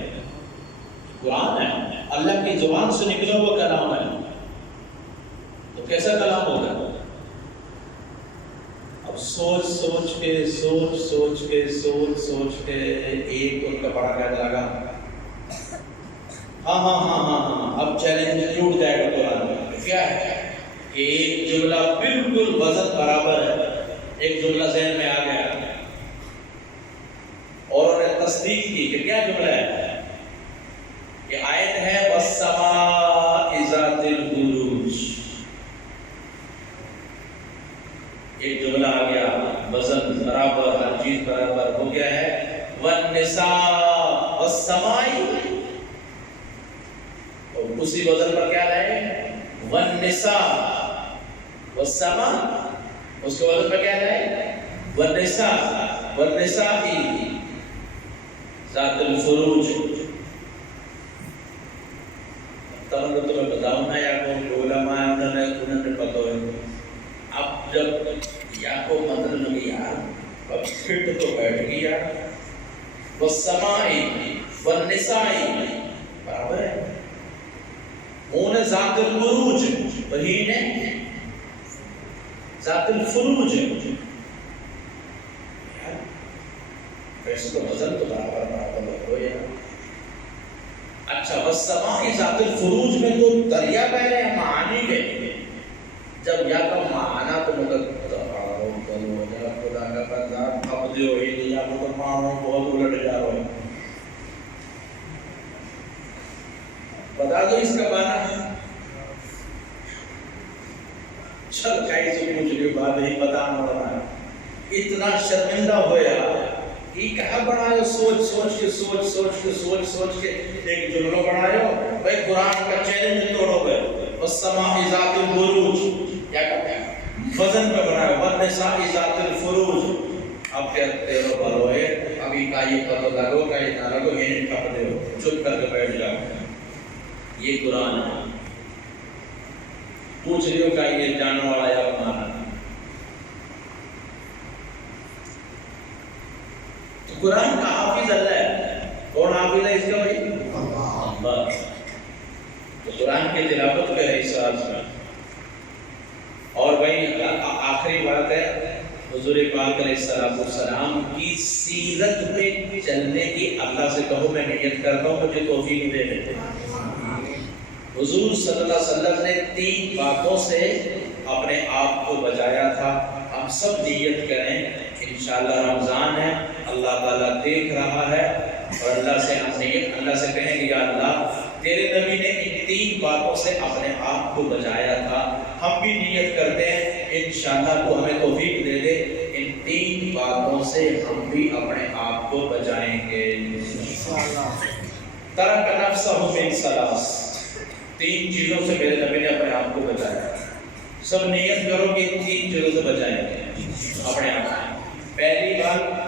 قرآن ہے، اللہ کی زبان سے نکلا ہوا کلام ہے، تو کیسا کلام ہوگا؟ اب سوچ کے ایک ان کا بڑا کہنے لگا ہاں اب چیلنج ٹوٹ جائے گا قرآن میں. کیا ہے کہ ایک جملہ بالکل وزن برابر ہے، ایک جملہ ذہن میں آ گیا اور انہوں نے تصدیق کی کہ کیا جملہ ہے. یہ آیت ہے والسماء ذات البروج. ایک جملہ آ گیا، وزن برابر، ہر چیز برابر ہو گیا ہے. والنساء والسماء، اور اسی وزن پر کیا رہے؟ والنساء والسماء. اس کے وزن پر کیا رہے؟ والنساء ذات الفروج. تب میں تمہیں بتاؤں نا، یعقوب علماء انہوں نے پتہ ہے. اب جب یعقوب مطلب لگی یار اب پھر تو بیٹھ گیا. والسماء والنساء برابر ہے. انہیں ذات الفروج، وہی نے ذات الفروج. ویسے تو وزن تو برابر ہو یا. اچھا والسماء ذات الفروج میں تو دریا پہ رہے ہیں، معانی گئے. جب یا کا معنی تو مطلب خدا کا بندہ اب جو ہی یا مطلب معنی بہت الٹ جا رہا ہے. بتا دو اس کا معنی. چل کہیں سے پوچھ لیو، بات نہیں پتا نہ رہا. اتنا شرمندہ ہویا کہ کہاں بنایا، سوچ کے ایک جملہ بنایا. بھائی قرآن کا چیلنج توڑو گئے. والسماء ذات البروج کیا کہتے ہیں؟ وزن پہ بنایا. والنساء ذات الفروج. اب کہتے ہو بھروئے ابھی کا یہ پتہ لگو کا یہ نہ لگو، یہ نہیں کھپ دے ہو، چپ کر کے بیٹھ جاؤ. یہ قرآن ہے. پوچھ لیو کا یہ جاننے والا یا مانا. تو قرآن کا حافظ اللہ ہے. کون حافظ ہے اس کا بھائی؟ اللہ. تو قرآن کی تلاوت کرے اس سال سے. اور بھائی آخری بات ہے، حضور پاک علیہ السلام کی سیرت پہ چلنے کی اللہ سے کہو میں نیت کرتا ہوں، مجھے توفیق دے دے. حضور صلی اللہ علیہ وسلم نے 3 باتوں سے اپنے آپ کو بچایا تھا. ہم سب نیت کریں، انشاءاللہ رمضان ہے، اللہ تعالیٰ دیکھ رہا ہے، اور اللہ سے ہم نیت، اللہ سے کہیں گے یا اللہ تیرے نبی نے ان 3 باتوں سے اپنے آپ کو بچایا تھا. ہم بھی نیت کرتے ہیں انشاءاللہ تو ہمیں توفیق دے دے، ان 3 باتوں سے ہم بھی اپنے آپ کو بچائیں گے. ترک نفسہ من ثلاث، 3 چیزوں سے میرے نبی نے اپنے آپ کو بچایا. سب نیت کرو کہ 3 چیزوں سے بچائیں گے اپنے آپ کو. پہلی بات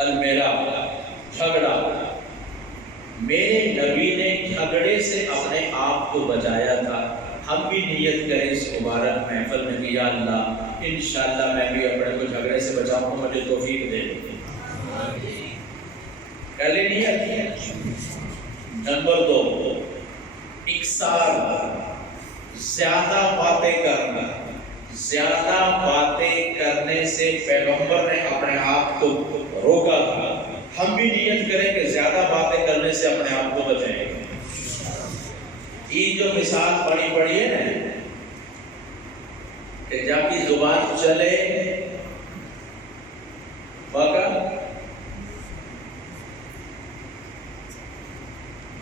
المیرا، جھگڑا. میرے نبی نے جھگڑے سے اپنے آپ کو بچایا تھا. ہم بھی نیت کریں اس مبارک محفل میں کہ یا اللہ انشاءاللہ میں بھی اپنے کو جھگڑے سے بچاؤں، مجھے توفیق دے دے. پہلے نیت. نمبر 2 اکثار، زیادہ باتیں کرنا. زیادہ باتیں کرنے سے پیغمبر نے اپنے آپ کو روکا تھا. ہم بھی نیت کریں کہ زیادہ باتیں کرنے سے اپنے آپ کو بچائیں گے. یہ جو مثال پڑی ہے نا کہ جب کی زبان چلے بگا،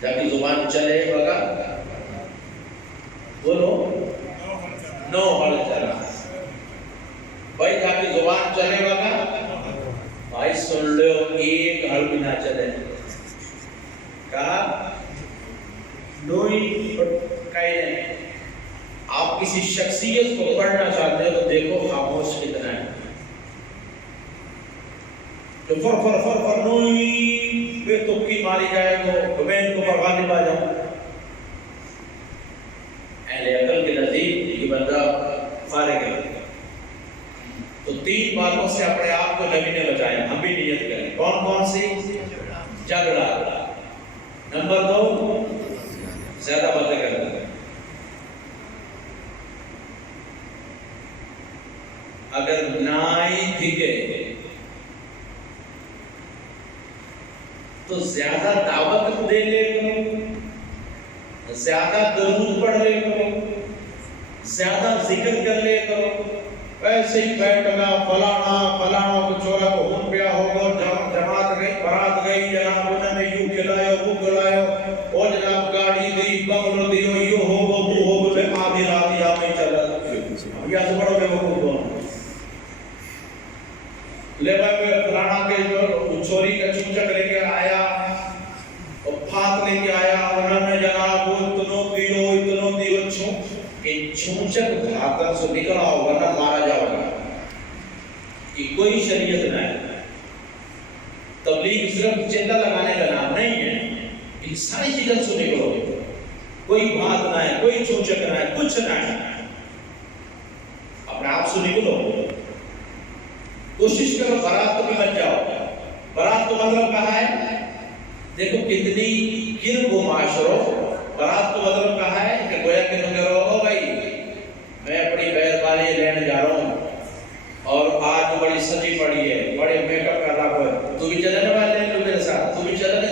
جب کی زبان چلے بگا، بولو نو ہل چلا. بھائی جب کی زبان چلے بگا، بھائی سن لو ایک ہل بھی نہ چلے. کہا نوئی کہے نہیں. آپ کسی شخصیت کو پڑھنا چاہتے ہیں تو دیکھو خاموش کتنا ہے. فر فر فر فر نوئی بے تبکی ماری جائے تو میں ان کو پر غالب آ جاؤں. اہل عقل کے نزدیک یہ بندہ فارغ ہے. تو 3 باتوں سے اپنے آپ کو نبی نے بچایا. ہم بھی نیت کریں. کون کون سی؟ جھگڑا. نمبر 2 زیادہ باتیں کرنا. اگر نائی دکھے تو زیادہ دعوت دے لے کرو, زیادہ درود پڑھ لے کرو, زیادہ ذکر کر لے کرو. ایسے ہی بیٹھنا فلانا کو چورا کو ہون پیا ہوگا, جماعت گئی, برات گئی, جناب انہوں نے یوں کھلایا وہ کھلایا, اور جناب گاڑی گئی, بنگلو دیو, یوں ہوگا وہ ہوگا, میں آدھی رات یا میں چلا یا تو بڑھو میں وہ کھوں لے بھائی فلانا کے جو چوری کا چونچک لے کے آیا اور پھات لے کے آیا, انہوں نے جناب اتنوں دیو چونچک بھاکر سے نکلا ہوگا نہ مارا جاؤ گا. یہ کوئی شریعت نہ ہے. تبلیغ صرف چندہ لگانے کا نام نہیں ہے. ان ساری چیزیں سے نکلو, کوئی بات نہ ہے, کوئی چونچک نہ ہے, کچھ نہ ہے. اپنے آپ سے نکلو, کوشش کرو برات کو بھی بچ جاؤ. برات کو مطلب کہا ہے, دیکھو کتنی گرب و معاشروں. برات کو مطلب کہا ہے کہ گویا کہ تم کہو او بھائی میں اپنی بہن والی لینے جا رہا ہوں اور آج بڑی سجی پڑی ہے, بڑے میک اپ کر رہا ہے, تو بھی چلنے والے ہیں میرے ساتھ, تو بھی چلنے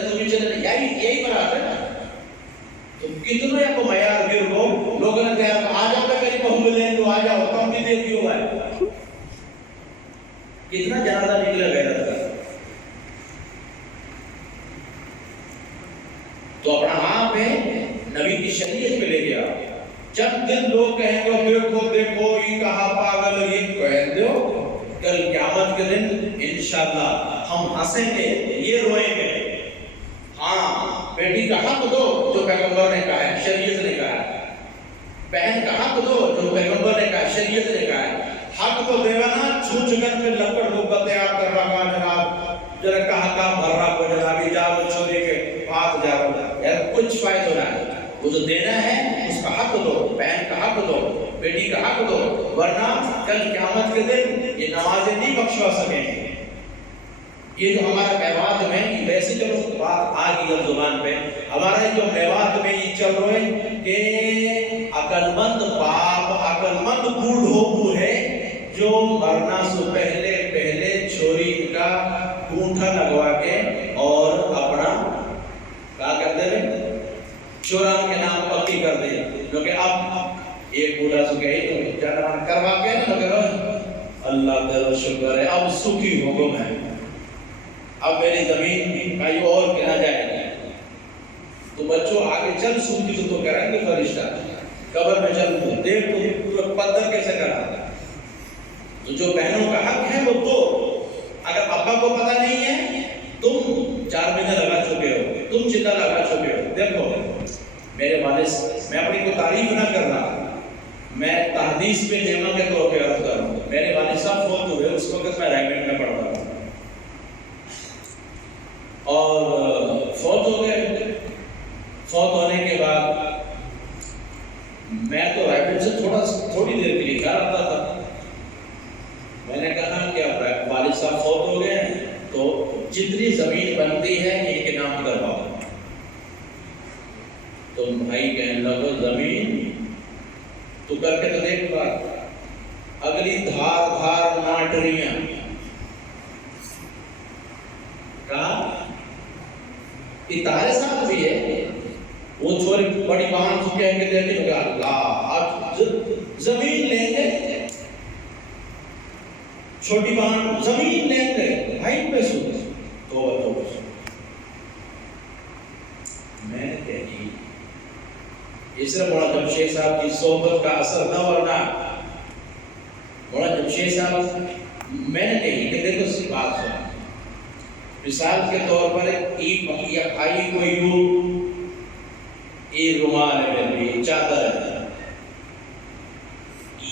یہی برات ہے نا. تو کتنے آپ کو معیار گرب ہو, لوگوں نے کہا آ جاؤ میری بہو لے لو, آ جاؤ, کم بھی دیتی ہو ہے. کتنا جنازہ نکلے غیرت کا. تو اپنا آپ ہے نبی کی شریعت پہ لے گیا. جب دن لوگ کہیں گے دیکھو یہ کہا پاگل, یہ کہہ دو کل قیامت کے دن انشاءاللہ ہم ہنسیں گے, یہ روئیں گے. ہاں بیٹی کا حق دو جو پیغمبر نے کہا ہے, شریعت نے کہا ہے. بہن کا حق دو جو پیغمبر نے کہا ہے, شریعت نے کہا ہے. حق تو دیوانا چھوچ کر کے لکڑ کو تیار کر رہا جناب, جنہا کہا کام بھر رہا کو جنابی جاو چھوڑے کے بات جا رہا ہے, کچھ فائدہ نہ ہے. وہ جو دینا ہے اس کا حق دو, بہن کا حق دو, بیٹی کا حق دو, ورنہ کل قیامت کے دن یہ نمازیں نہیں بخشوا سکیں گے. یہ جو ہمارا میوات میں ویسے چلو بات آ گئی اب زبان پہ, ہمارا جو میوات میں یہ چل رہے ہیں کہ عقل مند باپ, عقل مند بوڑھو ہے جو مرنا سے پہلے چھوری کا گونٹھا لگوا کے اور اپنا کیا کرتے ہیں چوران کے نام پکی کر دیں. کیونکہ اب ایک بوڑھا سو گئی تو جنوان کروا کے نا, اللہ کا شکر ہے اب سکھی ہو گو میں, اب میری زمین کہیں اور کہنا جائے گا. تو بچوں آگے چل سکھی تو کریں گے فرشتہ, قبر میں چل تو دیکھ تو پتھر کیسے کرا. تو جو بہنوں کا حق ہے وہ دو. اگر ابا کو پتہ نہیں ہے, تم 4 مہینے لگا چکے ہو, تم چندہ لگا چکے ہو. دیکھو میرے والد, میں اپنی کو تعریف نہ کر رہا, میں تحدیث پہ نعمہ کے طور پہ عرض کر رہا ہوں. میرے والد صاحب فوت ہوئے, اس وقت میں رائمنڈ میں پڑھتا ہوں, اور فوت ہو گئے. فوت ہونے کے بعد میں تو رائمنڈ سے تھوڑی دیر کے لیے گھر آتا تھا. میں نے کہا کہ اب والد صاحب فوت ہو گئے ہیں تو جتنی زمین بنتی ہے ان کے نام کرواؤ. تو بھائی کہنے لگو زمین تو کر کے تو دیکھ بات, اگلی دھار ناٹریاں کہا اتارے ساتھ بھی ہے. وہ چھوڑی بڑی بہن کو کہہ کے دیکھیں گے اللہ آج زمین لیں گے, چھوٹی بہن زمین لیں گے, بھائی پیسوں تو میں نے کہی اس طرح مولانا جمشید صاحب کی صحبت کا اثر نہ ورنہ مولانا جمشید صاحب میں نے کہی کہ دیکھو سی بات سن, مثال کے طور پر ایک آئی کو یوں یہ رومال ہے میرے بھی, چادر ہے,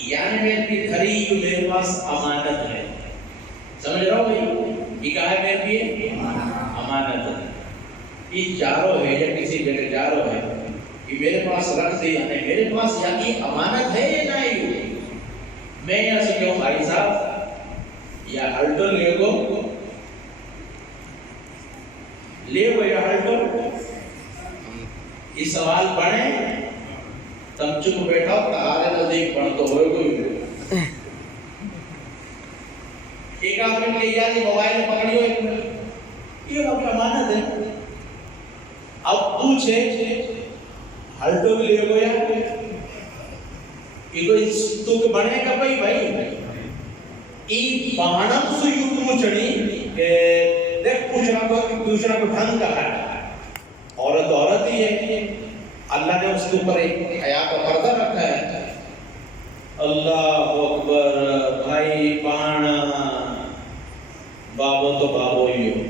یعنی میرے بھی گھری میرے پاس امانت ہے. سمجھ رہا ہو بھائی, یہ کہا ہے میرے بھی یہ جا رہو ہے یا کسی جگہ جا رہو ہے کہ میرے پاس رکھ دیا نہیں، میرے پاس یعنی امانت ہے یا نہیں. میں یہاں سے کہوں بھائی صاحب یا الٹو لے گو یا الٹو یہ سوال پڑھیں تم چپ بیٹھا تہارے نزدیک پڑھ تو ہوئے کوئی ایک آپ نے لے جاتی موبائل میں پکڑی ہو ایک منٹ یہ آپ امانت ہے. اب پوچھے الٹو بھی لے گو یا یہ کوئی تک بنے گا بھائی ای بہانم سو یوکمو چڑی کہ دیکھ پوچھنا کو ڈھنگ کا ہے. عورت ہی ہے، اللہ نے اس کے اوپر ایک حیا کا پردہ رکھا ہے. اللہ اکبر بھائی پانا بابو تو بابو ہی ہو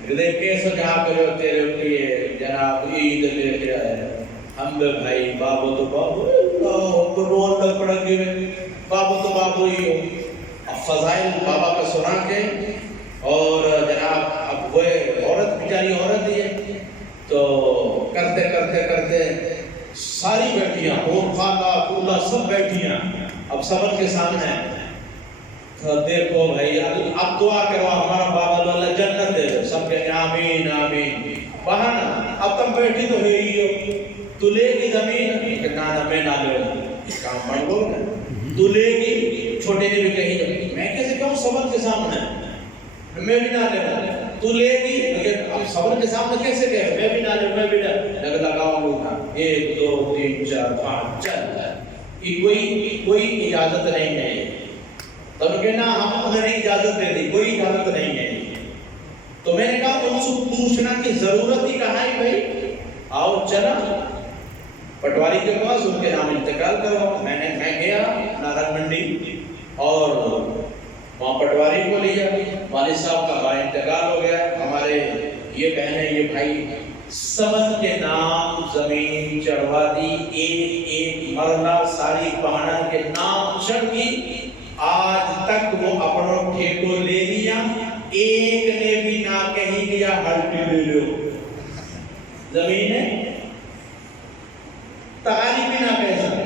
ہردے کیسے جہاں کرے ہو تیرے لیے جناب عید لے کے آئے ہم بے بھائی بابو تو بابو اللہ اکبر رون لگ پڑا گئے بابو تو بابو ہی ہو. اب فضائل بابا کا سنا کے اور جناب اب وہ عورت بیچاری عورت ہی ہے تو کرتے ساری بیٹھیاں اور خالہ پولا سب بیٹھیاں اب سبن کے سامنے تو دیکھو بھائی اب دعا کرو ہمارا بابا اللہ جنت دے سب کہیں آمین آمین. بہانا اب تم بیٹھی تو ہے ہی ہو تو لے گی زمین کہ نانا میں نہ لے کام بڑھ لو نا تو لے گی چھوٹے نے بھی کہیں میں کیسے کہوں سبن کے سامنے میں بھی نہ لے تو لے گی لیکن اب صبر کے سامنے کیسے کہے میں بھی نہ لے میں بھی نہ لگاؤں گا 1 2 3 4 5 چل یہ کوئی اجازت نہیں ہے. تب کہنا ہم انہیں اجازت دے دی کوئی اجازت نہیں ہے. تو میں نے کہا ان سے پوچھنا کی ضرورت ہی کہاں ہے بھائی آؤ چلا پٹواری کے پاس ان کے نام انتقال کرو. میں گیا نارائن منڈی اور وہاں پٹواری کو لیا والد صاحب کا بھائی انتقال ہو گیا. ہمارے یہ بہنیں یہ بھائی سبن کے نام زمین چڑھوا دی ایک مرلہ ساری پہاڑن کے نام چڑھ دی. آج تک وہ اپنوں ٹھیکو لے لیا ایک نے بھی نہ کہیں گیا ہلٹی لے لو زمین ہے تغاری بھی نہ کہہ سکتے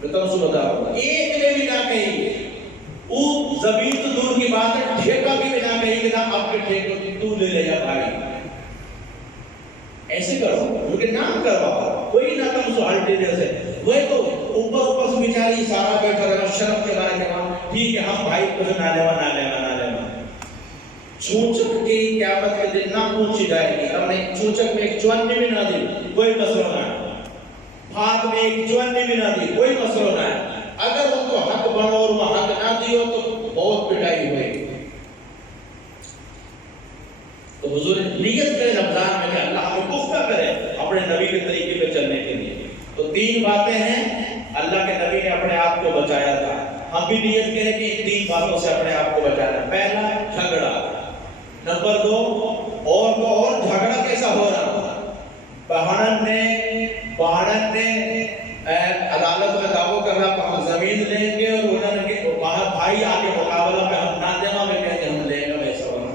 میں تم سے بتا رہا ہوں ایک نے بھی نہ کہیں وہ زمین تو دور کی بات ہے ٹھیکہ بھی نہ کہیں کہ نہ اب کے ٹھیکہ تو لے لے جا بھائی ایسے کرو کیونکہ نام کروا کوئی نہ تم سے ہلٹی جیسے وہ تو اوپر سے بیچاری سارا بیٹھا رہا شرم کے بارے میں ٹھیک ہے ہم بھائی کو نہ لیوا چونچک کی قیامت کے دن نہ پوچھی جائے گی. ہم نے چونچک میں ایک چوانی بھی نہ دی کوئی مسئلہ نہ ہے ہاتھ میں ایک چوانی بھی نہ دی کوئی مسئلہ نہ ہے. اگر ان کو حق بنو اور وہ حق نہ دیو تو بہت پٹائی ہوئی. تو حضور نیت کرے رمضان میں کہ اللہ ہمیں پختہ کرے اپنے نبی کے طریقے پہ چلنے کے لیے. تو 3 باتیں ہیں اللہ کے نبی نے اپنے آپ کو بچایا تھا. ہم بھی نیت کریں کہ ان 3 باتوں سے اپنے آپ کو بچانا. پہلا جھگڑا. نمبر 2 اور جھگڑا کیسا ہو رہا پہاڑن نے عدالت میں دعویٰ کر رہا ہم زمین لیں گے اور انہوں نے بھائی آگے مقابلہ میں ہم نہ دینا میں کہیں گے ہم لیں گے ویسا ہونا.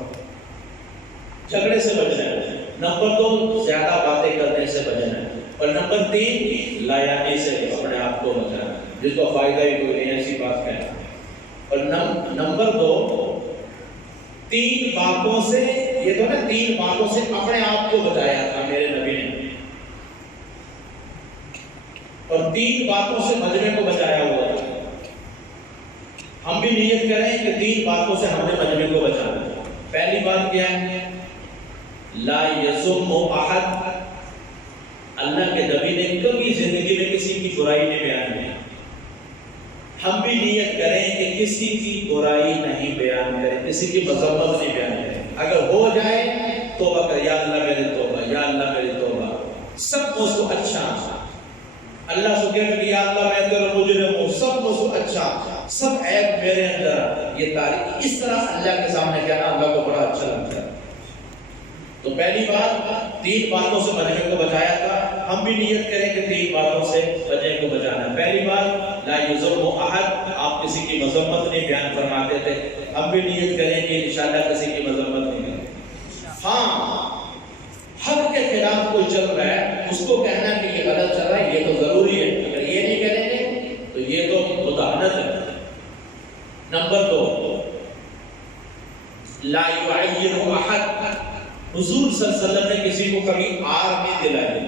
جھگڑے سے بچنا ہے. نمبر 2 زیادہ باتیں کرنے سے بچنا ہے. اور نمبر 3 لایانی سے اپنے آپ کو بچانا جس کو فائدہ ہی کوئی نہیں ایسی بات کہنا. اور نمبر 2 3 باتوں سے یہ تو نا 3 باتوں سے اپنے آپ کو بچایا تھا میرے نبی نے اور 3 باتوں سے مجمع کو بچایا ہوا ہے. ہم بھی نیت کریں کہ 3 باتوں سے ہم نے مجمع کو بچانا. پہلی بات کیا ہے لا یذم احد. اللہ کے نبی نے کبھی زندگی میں کسی کی برائی نہیں بیان کی. ہم بھی نیت کریں کہ کسی کی برائی نہیں بیان کریں کسی کی مذمت نہیں بیان کریں. اگر ہو جائے توبہ کر یا اللہ میری توبہ یا اللہ میری توبہ. سب کو اس کو اچھا اللہ سے کہتے کہ یا اللہ میں تیرا مجرم ہوں سب کو اچھا سب عیب میرے اندر یہ تاریخ اس طرح اللہ کے سامنے کہنا اللہ کو بڑا اچھا لگتا ہے. تو پہلی بات 3 باتوں سے بچنے کو بچایا تھا. ہم بھی نیت کریں کہ 3 باتوں سے بچنے کو بچانا. پہلی بات لا یذم احد. آپ کسی کی مذمت نہیں بیان فرماتے تھے. ہم بھی نیت کریں کہ انشاءاللہ کسی کی مذمت نہیں کریں. ہاں حق کو کہنا کہ یہ غلط چل رہا ہے یہ تو ضروری ہے، اگر یہ نہیں کریں گے تو یہ تو مداہنت ہے۔ نمبر 2، لا يعیر احد، حضور صلی اللہ علیہ وسلم نے کسی کو کبھی آر نہیں دلائی،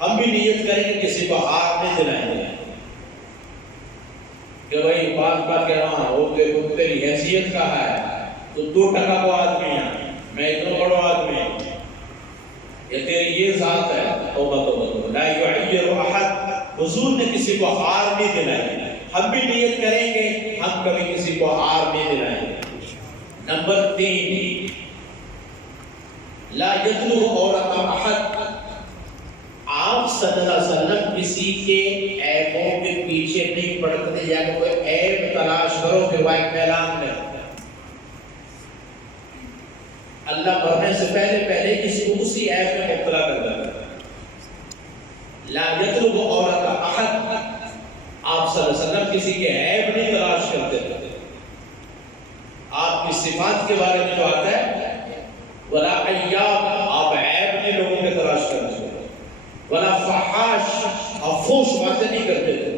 ہم بھی نیت کریں کہ کسی کو آر نہیں دلائیں گے کہ بھائی بات کہہ رہا ہوں وہ دیکھو تیری حیثیت کا ہے تو 2 ٹکا کو آدمی ہے، میں اتنا بڑا آدمی ہوں، یہ تیری یہ ذات ہے، توبہ توبہ۔ لا يعیر احد، حضور نے کسی کو آر نہیں دلائی، ہم بھی نیت کریں گے ہم کبھی کسی کو آر نہیں دلائیں گے۔ نمبر 3، لا یطلب عورت احد، آپ صلی اللہ علیہ وسلم کسی کے عیبوں کے پیچھے نہیں پڑتے، یا کہ کوئی عیب تلاش کرو کہ وہ ایک اعلان میں اللہ مرنے سے پہلے کسی کو اسی عیب میں مبتلا کر دیتا ہے۔ لا یطلب عورت احد، آپ صلی اللہ علیہ وسلم کسی کے عیب نہیں تلاش کرتے تھے، آپ کی صفات کے بارے میں جو آتا ہے ولا عیاب، آپ عیب نہیں لوگوں کے تلاش کرتے تھے، ولا فحاش، افحوش باتیں نہیں کرتے تھے۔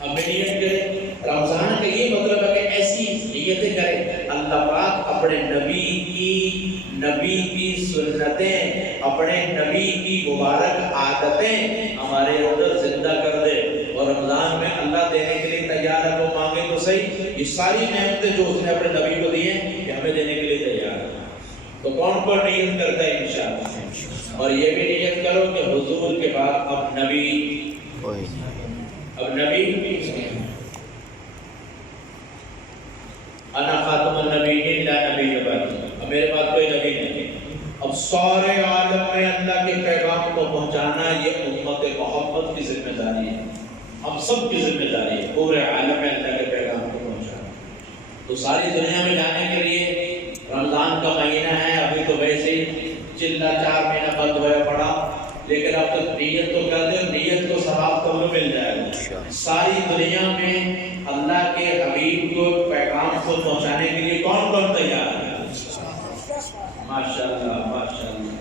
ہمیں نیت کریں، رمضان کا یہ مطلب ہے کہ ایسی نیتیں کریں اللہ پاک اپنے نبی کی سنتیں، اپنے نبی کی مبارک عادتیں ہمارے اندر زندہ کر دے، اور رمضان میں اللہ دینے کے لیے تیار ہے، وہ مانگے تو صحیح، یہ ساری نعمتیں جو اس نے اپنے نبی کو دی ہیں یہ ہمیں دینے کے لیے تیار ہے۔ تو کون نیت کرتا ہے انشاءاللہ، اور یہ بھی نیت کرو کہ حضور کے بعد اب نبی انا خاتم النبیین لا نبی بعدی، اب میرے پاس کوئی نبی نہیں، اب سارے عالم میں اللہ کے پیغام کو پہنچانا یہ امت محمد کی ذمہ داری ہے، ہم سب کی ذمہ داری ہے، پورے عالم میں اللہ کے پیغام کو پہنچانا۔ تو ساری دنیا میں جانے کے لیے رمضان کا مہینہ ہے، ابھی تو ویسے ہی چلا 4 مہینہ بند ہوا پڑا، لیکن اب تک نیت تو کر دیں، نیت کو ثواب تو ہمیں مل جائے گا۔ ساری دنیا میں اللہ کے حبیب کو پیغام کو پہنچانے کے لیے کون کون تیار ہے؟ ماشاءاللہ ماشاءاللہ،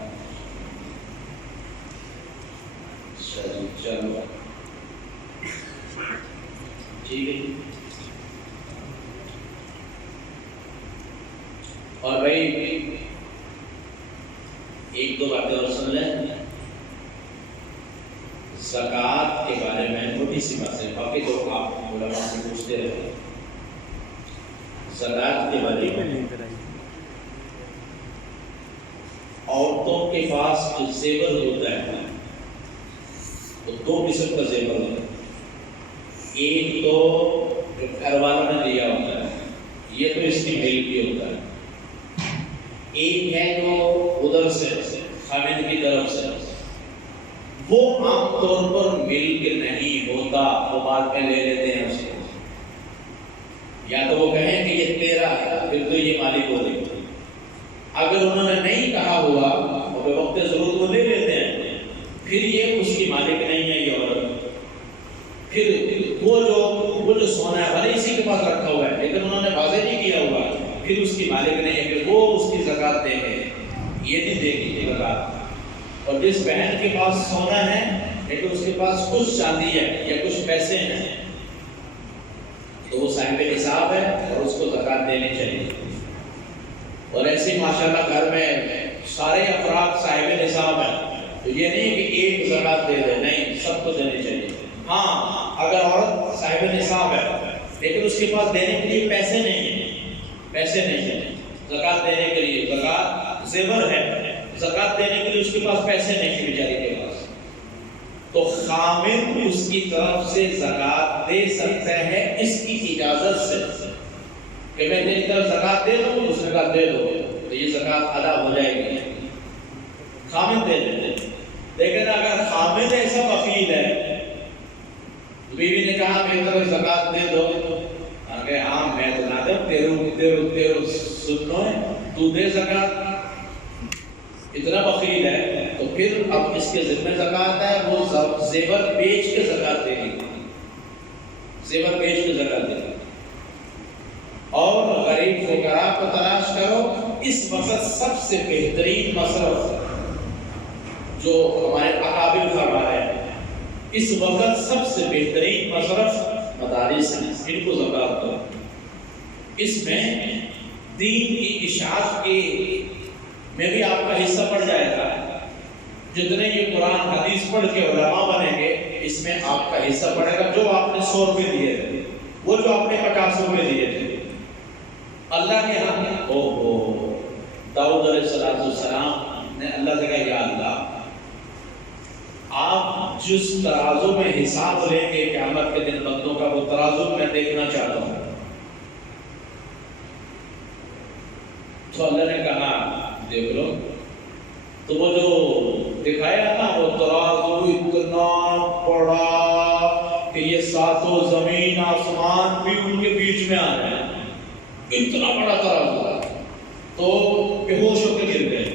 چلو ٹھیک ہے۔ اور بھائی ایک دو باتیں اور سن لیں، زکوٰۃ کے بارے میں چھوٹی سی باتیں، باقی تو آپ علماء سے پوچھتے رہے۔ زکوٰۃ کے بارے میں عورتوں کے پاس جو زیور ہوتا ہے وہ 2 قسم کا زیور ہوتا ہے، ایک تو جو گھر والوں نے دیا ہوتا ہے، یہ تو اس کی ملکی ہوتا ہے، ایک ہے جو ادھر سے خاوند کی طرف سے، وہ عام طور پر ملک نہیں ہوتا، وہ بعد میں لے لیتے ہیں اس کو، یا تو وہ کہیں کہ یہ تیرا ہے پھر تو یہ مالک ہو گئی، اگر انہوں نے نہیں کہا ہوا اور وقت ضرورت کو لے لیتے ہیں، پھر یہ اس کی مالک نہیں ہے یہ عورت، پھر وہ جو سونا ہے بھلے اسی کے پاس رکھا ہوا ہے لیکن انہوں نے واضح نہیں کیا ہوا، پھر اس کی مالک نہیں ہے، پھر وہ اس کی زکوٰۃ دے گے، یہ نہیں دے گی زکوٰۃ۔ اور جس بہن کے پاس سونا ہے لیکن اس کے پاس کچھ چاندی ہے یا کچھ پیسے ہیں تو وہ صاحب نصاب ہے اور اس کو زکوٰۃ دینی چاہیے۔ اور ایسے ماشاءاللہ گھر میں سارے افراد صاحب نصاب ہیں تو یہ نہیں کہ ایک زکوٰۃ دے دے، نہیں، سب کو دینی چاہیے۔ ہاں اگر عورت صاحب نصاب ہے لیکن اس کے پاس دینے کے لیے پیسے نہیں ہیں، زکوٰۃ دینے کے لیے، زکوٰۃ زیور ہے، زکوٰۃ دینے کے لیے اس کے پاس پیسے نہیں ہیں بیچاری کے پاس، تو خامد اس کی طرف سے زکوٰۃ دے سکتا ہے اس کی اجازت سے کہ میں تیری طرف زکوٰۃ دے دوں، اس نے کہا دے دو تو یہ زکوٰۃ ادا ہو جائے گی، خامد دے دیتے۔ لیکن اگر خامد ایسا وکیل ہے، بیوی نے کہا میری طرف زکوٰۃ دے دو، کہ ہاں میں تو نہ دوں، تیرو سنو ہے، تو دے زکوٰۃ، اتنا بخیل ہے تو پھر اب اس کے ذمہ زکوٰۃ ہے، وہ زیور بیچ کے زکوٰۃ دے گی، زیور بیچ کے زکوٰۃ دے گی۔ اور غریب فقراء کو تلاش کرو، اس وقت سب سے بہترین مصرف جو ہمارے اکابر فرما رہے ہیں اس وقت سب سے بہترین مصرف مدارس ہیں، ان کو زکوٰۃ دو۔ اس میں دین کی اشاعت کے میں بھی آپ کا حصہ پڑ جائے گا، جتنے یہ قرآن حدیث پڑھ کے علماء بنیں گے اس میں آپ کا حصہ پڑے گا۔ جو آپ نے 100 روپے دیے تھے، وہ جو آپ نے 50 روپے دیے تھے، اللہ کے ہاں داؤد علیہ السلام نے اللہ سے کہا یا اللہ آپ جس ترازو میں حساب لیں گے قیامت کے دن بندوں کا، وہ ترازو میں دیکھنا چاہتا ہوں۔ تو اللہ نے کہا دیکھ لو، تو وہ جو دکھایا نا وہ ترازو اتنا بڑا کہ یہ ساتوں زمین آسمان بھی ان کے بیچ میں آ رہے ہیں، اتنا بڑا ترازو، تو بے ہوش ہو کے گر گئے۔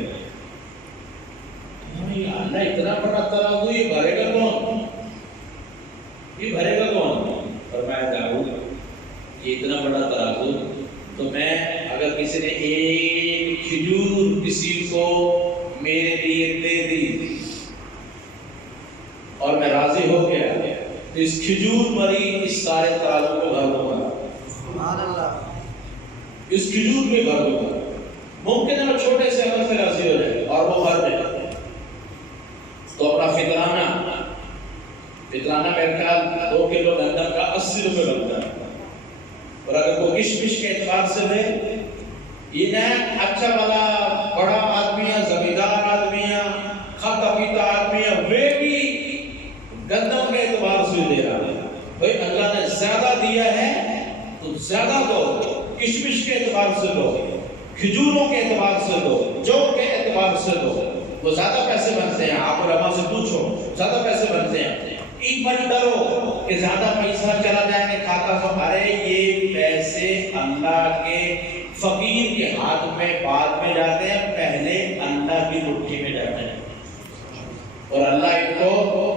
اللہ اتنا بڑا ترازو یہ بھرے گا کون؟ یہ بھرے گا کون؟ فرمایا داؤد یہ اتنا بڑا ترازو تو میں اگر کسی نے ایک کھجور کسی کو میرے لیے دے دی اور میں راضی ہو گیا تو اس کھجور مری اس سارے ترازو کو بھر دوں گا۔ سبحان اللہ۔ اس کھجور میں بھر دوں گا۔ ممکن ہے وہ چھوٹے سے عمل سے راضی ہو جائے اور وہ بھر دے تو اپنا فطرانہ میرے خیال 2 کلو گندم کا 80 روپے بنتا ہے، اور اگر کوئی کشمش کے اعتبار سے دے، یہ نہ اچھا والا بڑا آدمی ہے، زمیندار آدمی ہے، کھاتا پیتا آدمی ہے، وہ بھی گندم کے اعتبار سے دے رہا ہے۔ بھائی اللہ نے زیادہ دیا ہے تو زیادہ دو، کشمش کے اعتبار سے دو، کھجوروں کے اعتبار سے دو، جو کے اعتبار سے دو، وہ زیادہ پیسے بنتے ہیں۔ آپ علماء سے پوچھو زیادہ پیسے بنتے ہیں۔ ایک بار ڈرو کہ زیادہ پیسہ چلا جائے گا کھاتا سو، ارے یہ پیسے اللہ کے فقیر کے ہاتھ میں بعد میں جاتے ہیں، پہلے اللہ کی مٹھی میں جاتے ہیں، اور اللہ ان کو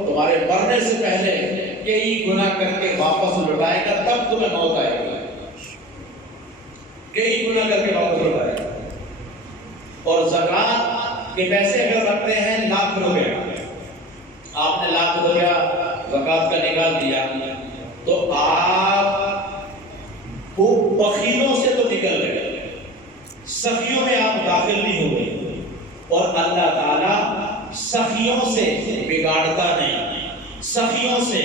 تمہارے مرنے سے پہلے کئی گناہ کر کے واپس لوٹائے گا، تب تمہیں موت آئے گی، کئی گناہ کر کے واپس لوٹائے گا۔ اور زکوٰۃ کے پیسے اگر رکھتے ہیں 1,00,000 روپے، آپ نے 1,00,000 روپیہ زکوٰۃ کا نکال دیا تو آپ وہ بخیلوں سے تو نکل گئے، سخیوں میں آپ داخل نہیں ہو گئے، اور اللہ تعالیٰ سخیوں سے بگاڑتا نہیں، سخیوں سے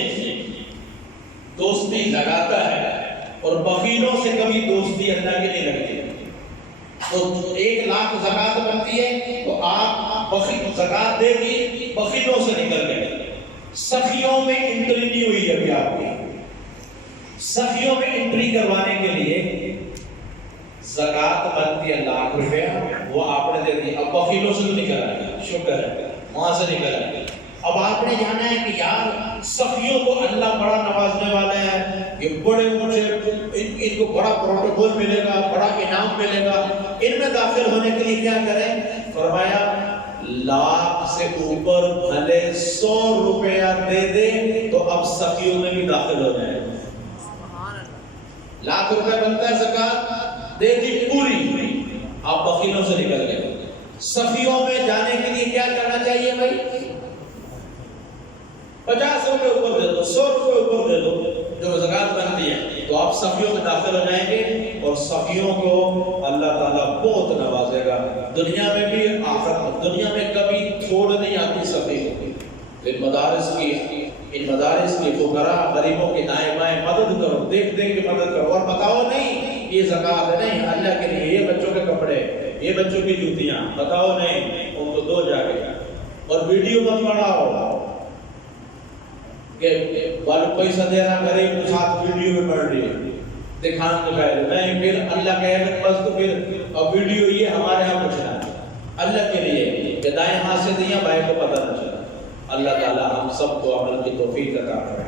دوستی لگاتا ہے، اور بخیلوں سے کبھی دوستی اللہ کی نہیں لگتی۔ تو 1,00,000 زکوٰۃ بنتی ہے تو آپ زکوٰۃ دے دی، بخیلوں سے نکل گئے، سخیوں میں انٹری نہیں ہوئی ابھی آپ کی۔ سخیوں میں انٹری کروانے کے لیے زکوٰۃ بنتی ہے 1,00,000 روپیہ، وہ آپ نے دے دی، اب بخیلوں سے تو نکل آئے، شکر ہے وہاں سے نکل آئے۔ اب آپ نے جانا ہے کہ یار سخیوں کو اللہ بڑا نوازنے والا ہے، یہ بڑے اونچے، ان کو بڑا پروٹوکول ملے گا، بڑا انعام ملے گا، ان میں داخل ہونے کے لیے کیا کریں؟ فرمایا 1,00,000 سے اوپر بھلے 100 روپیہ دے دے تو اب سخیوں میں بھی داخل ہو جائے۔ 1,00,000 روپے بنتا ہے زکوٰۃ، دے دی پوری، آپ بخیلوں سے نکل گئے۔ سخیوں میں جانے کے لیے کیا کرنا چاہیے بھائی؟ 50 روپے اوپر دے دو، 100 روپے اوپر دے دو جو زکوٰۃ بنتی ہے، تو آپ سخیوں میں داخل ہو جائیں گے، اور سخیوں کو اللہ تعالیٰ بہت نوازے گا، دنیا میں بھی آخرت میں۔ دنیا میں کبھی تھوڑ نہیں آتی سخی کو۔ ان مدارس کی فقراء غریبوں کے دائیں بائیں مدد کرو، دیکھ دیکھ کے مدد کرو، اور بتاؤ نہیں یہ زکوٰۃ ہے، نہیں اللہ کے لیے، یہ بچوں کے کپڑے، یہ بچوں کی جوتیاں، بتاؤ نہیں، ان کو دو جا کے۔ اور ویڈیو مت بناؤ کہ والد پیسہ دے رہا غریب کے ساتھ ویڈیو میں پڑھ رہی ہے، دکھان کے پہلے نہیں، پھر اللہ کہے گا بس، تو پھر اب ویڈیو یہ ہمارے یہاں پوچھنا ہے اللہ کے لیے کہ دائیں ہاتھ سے دیا بائیں کو پتہ نہ چلا۔ اللہ تعالیٰ ہم سب کو عمل کی توفیق عطا کرے۔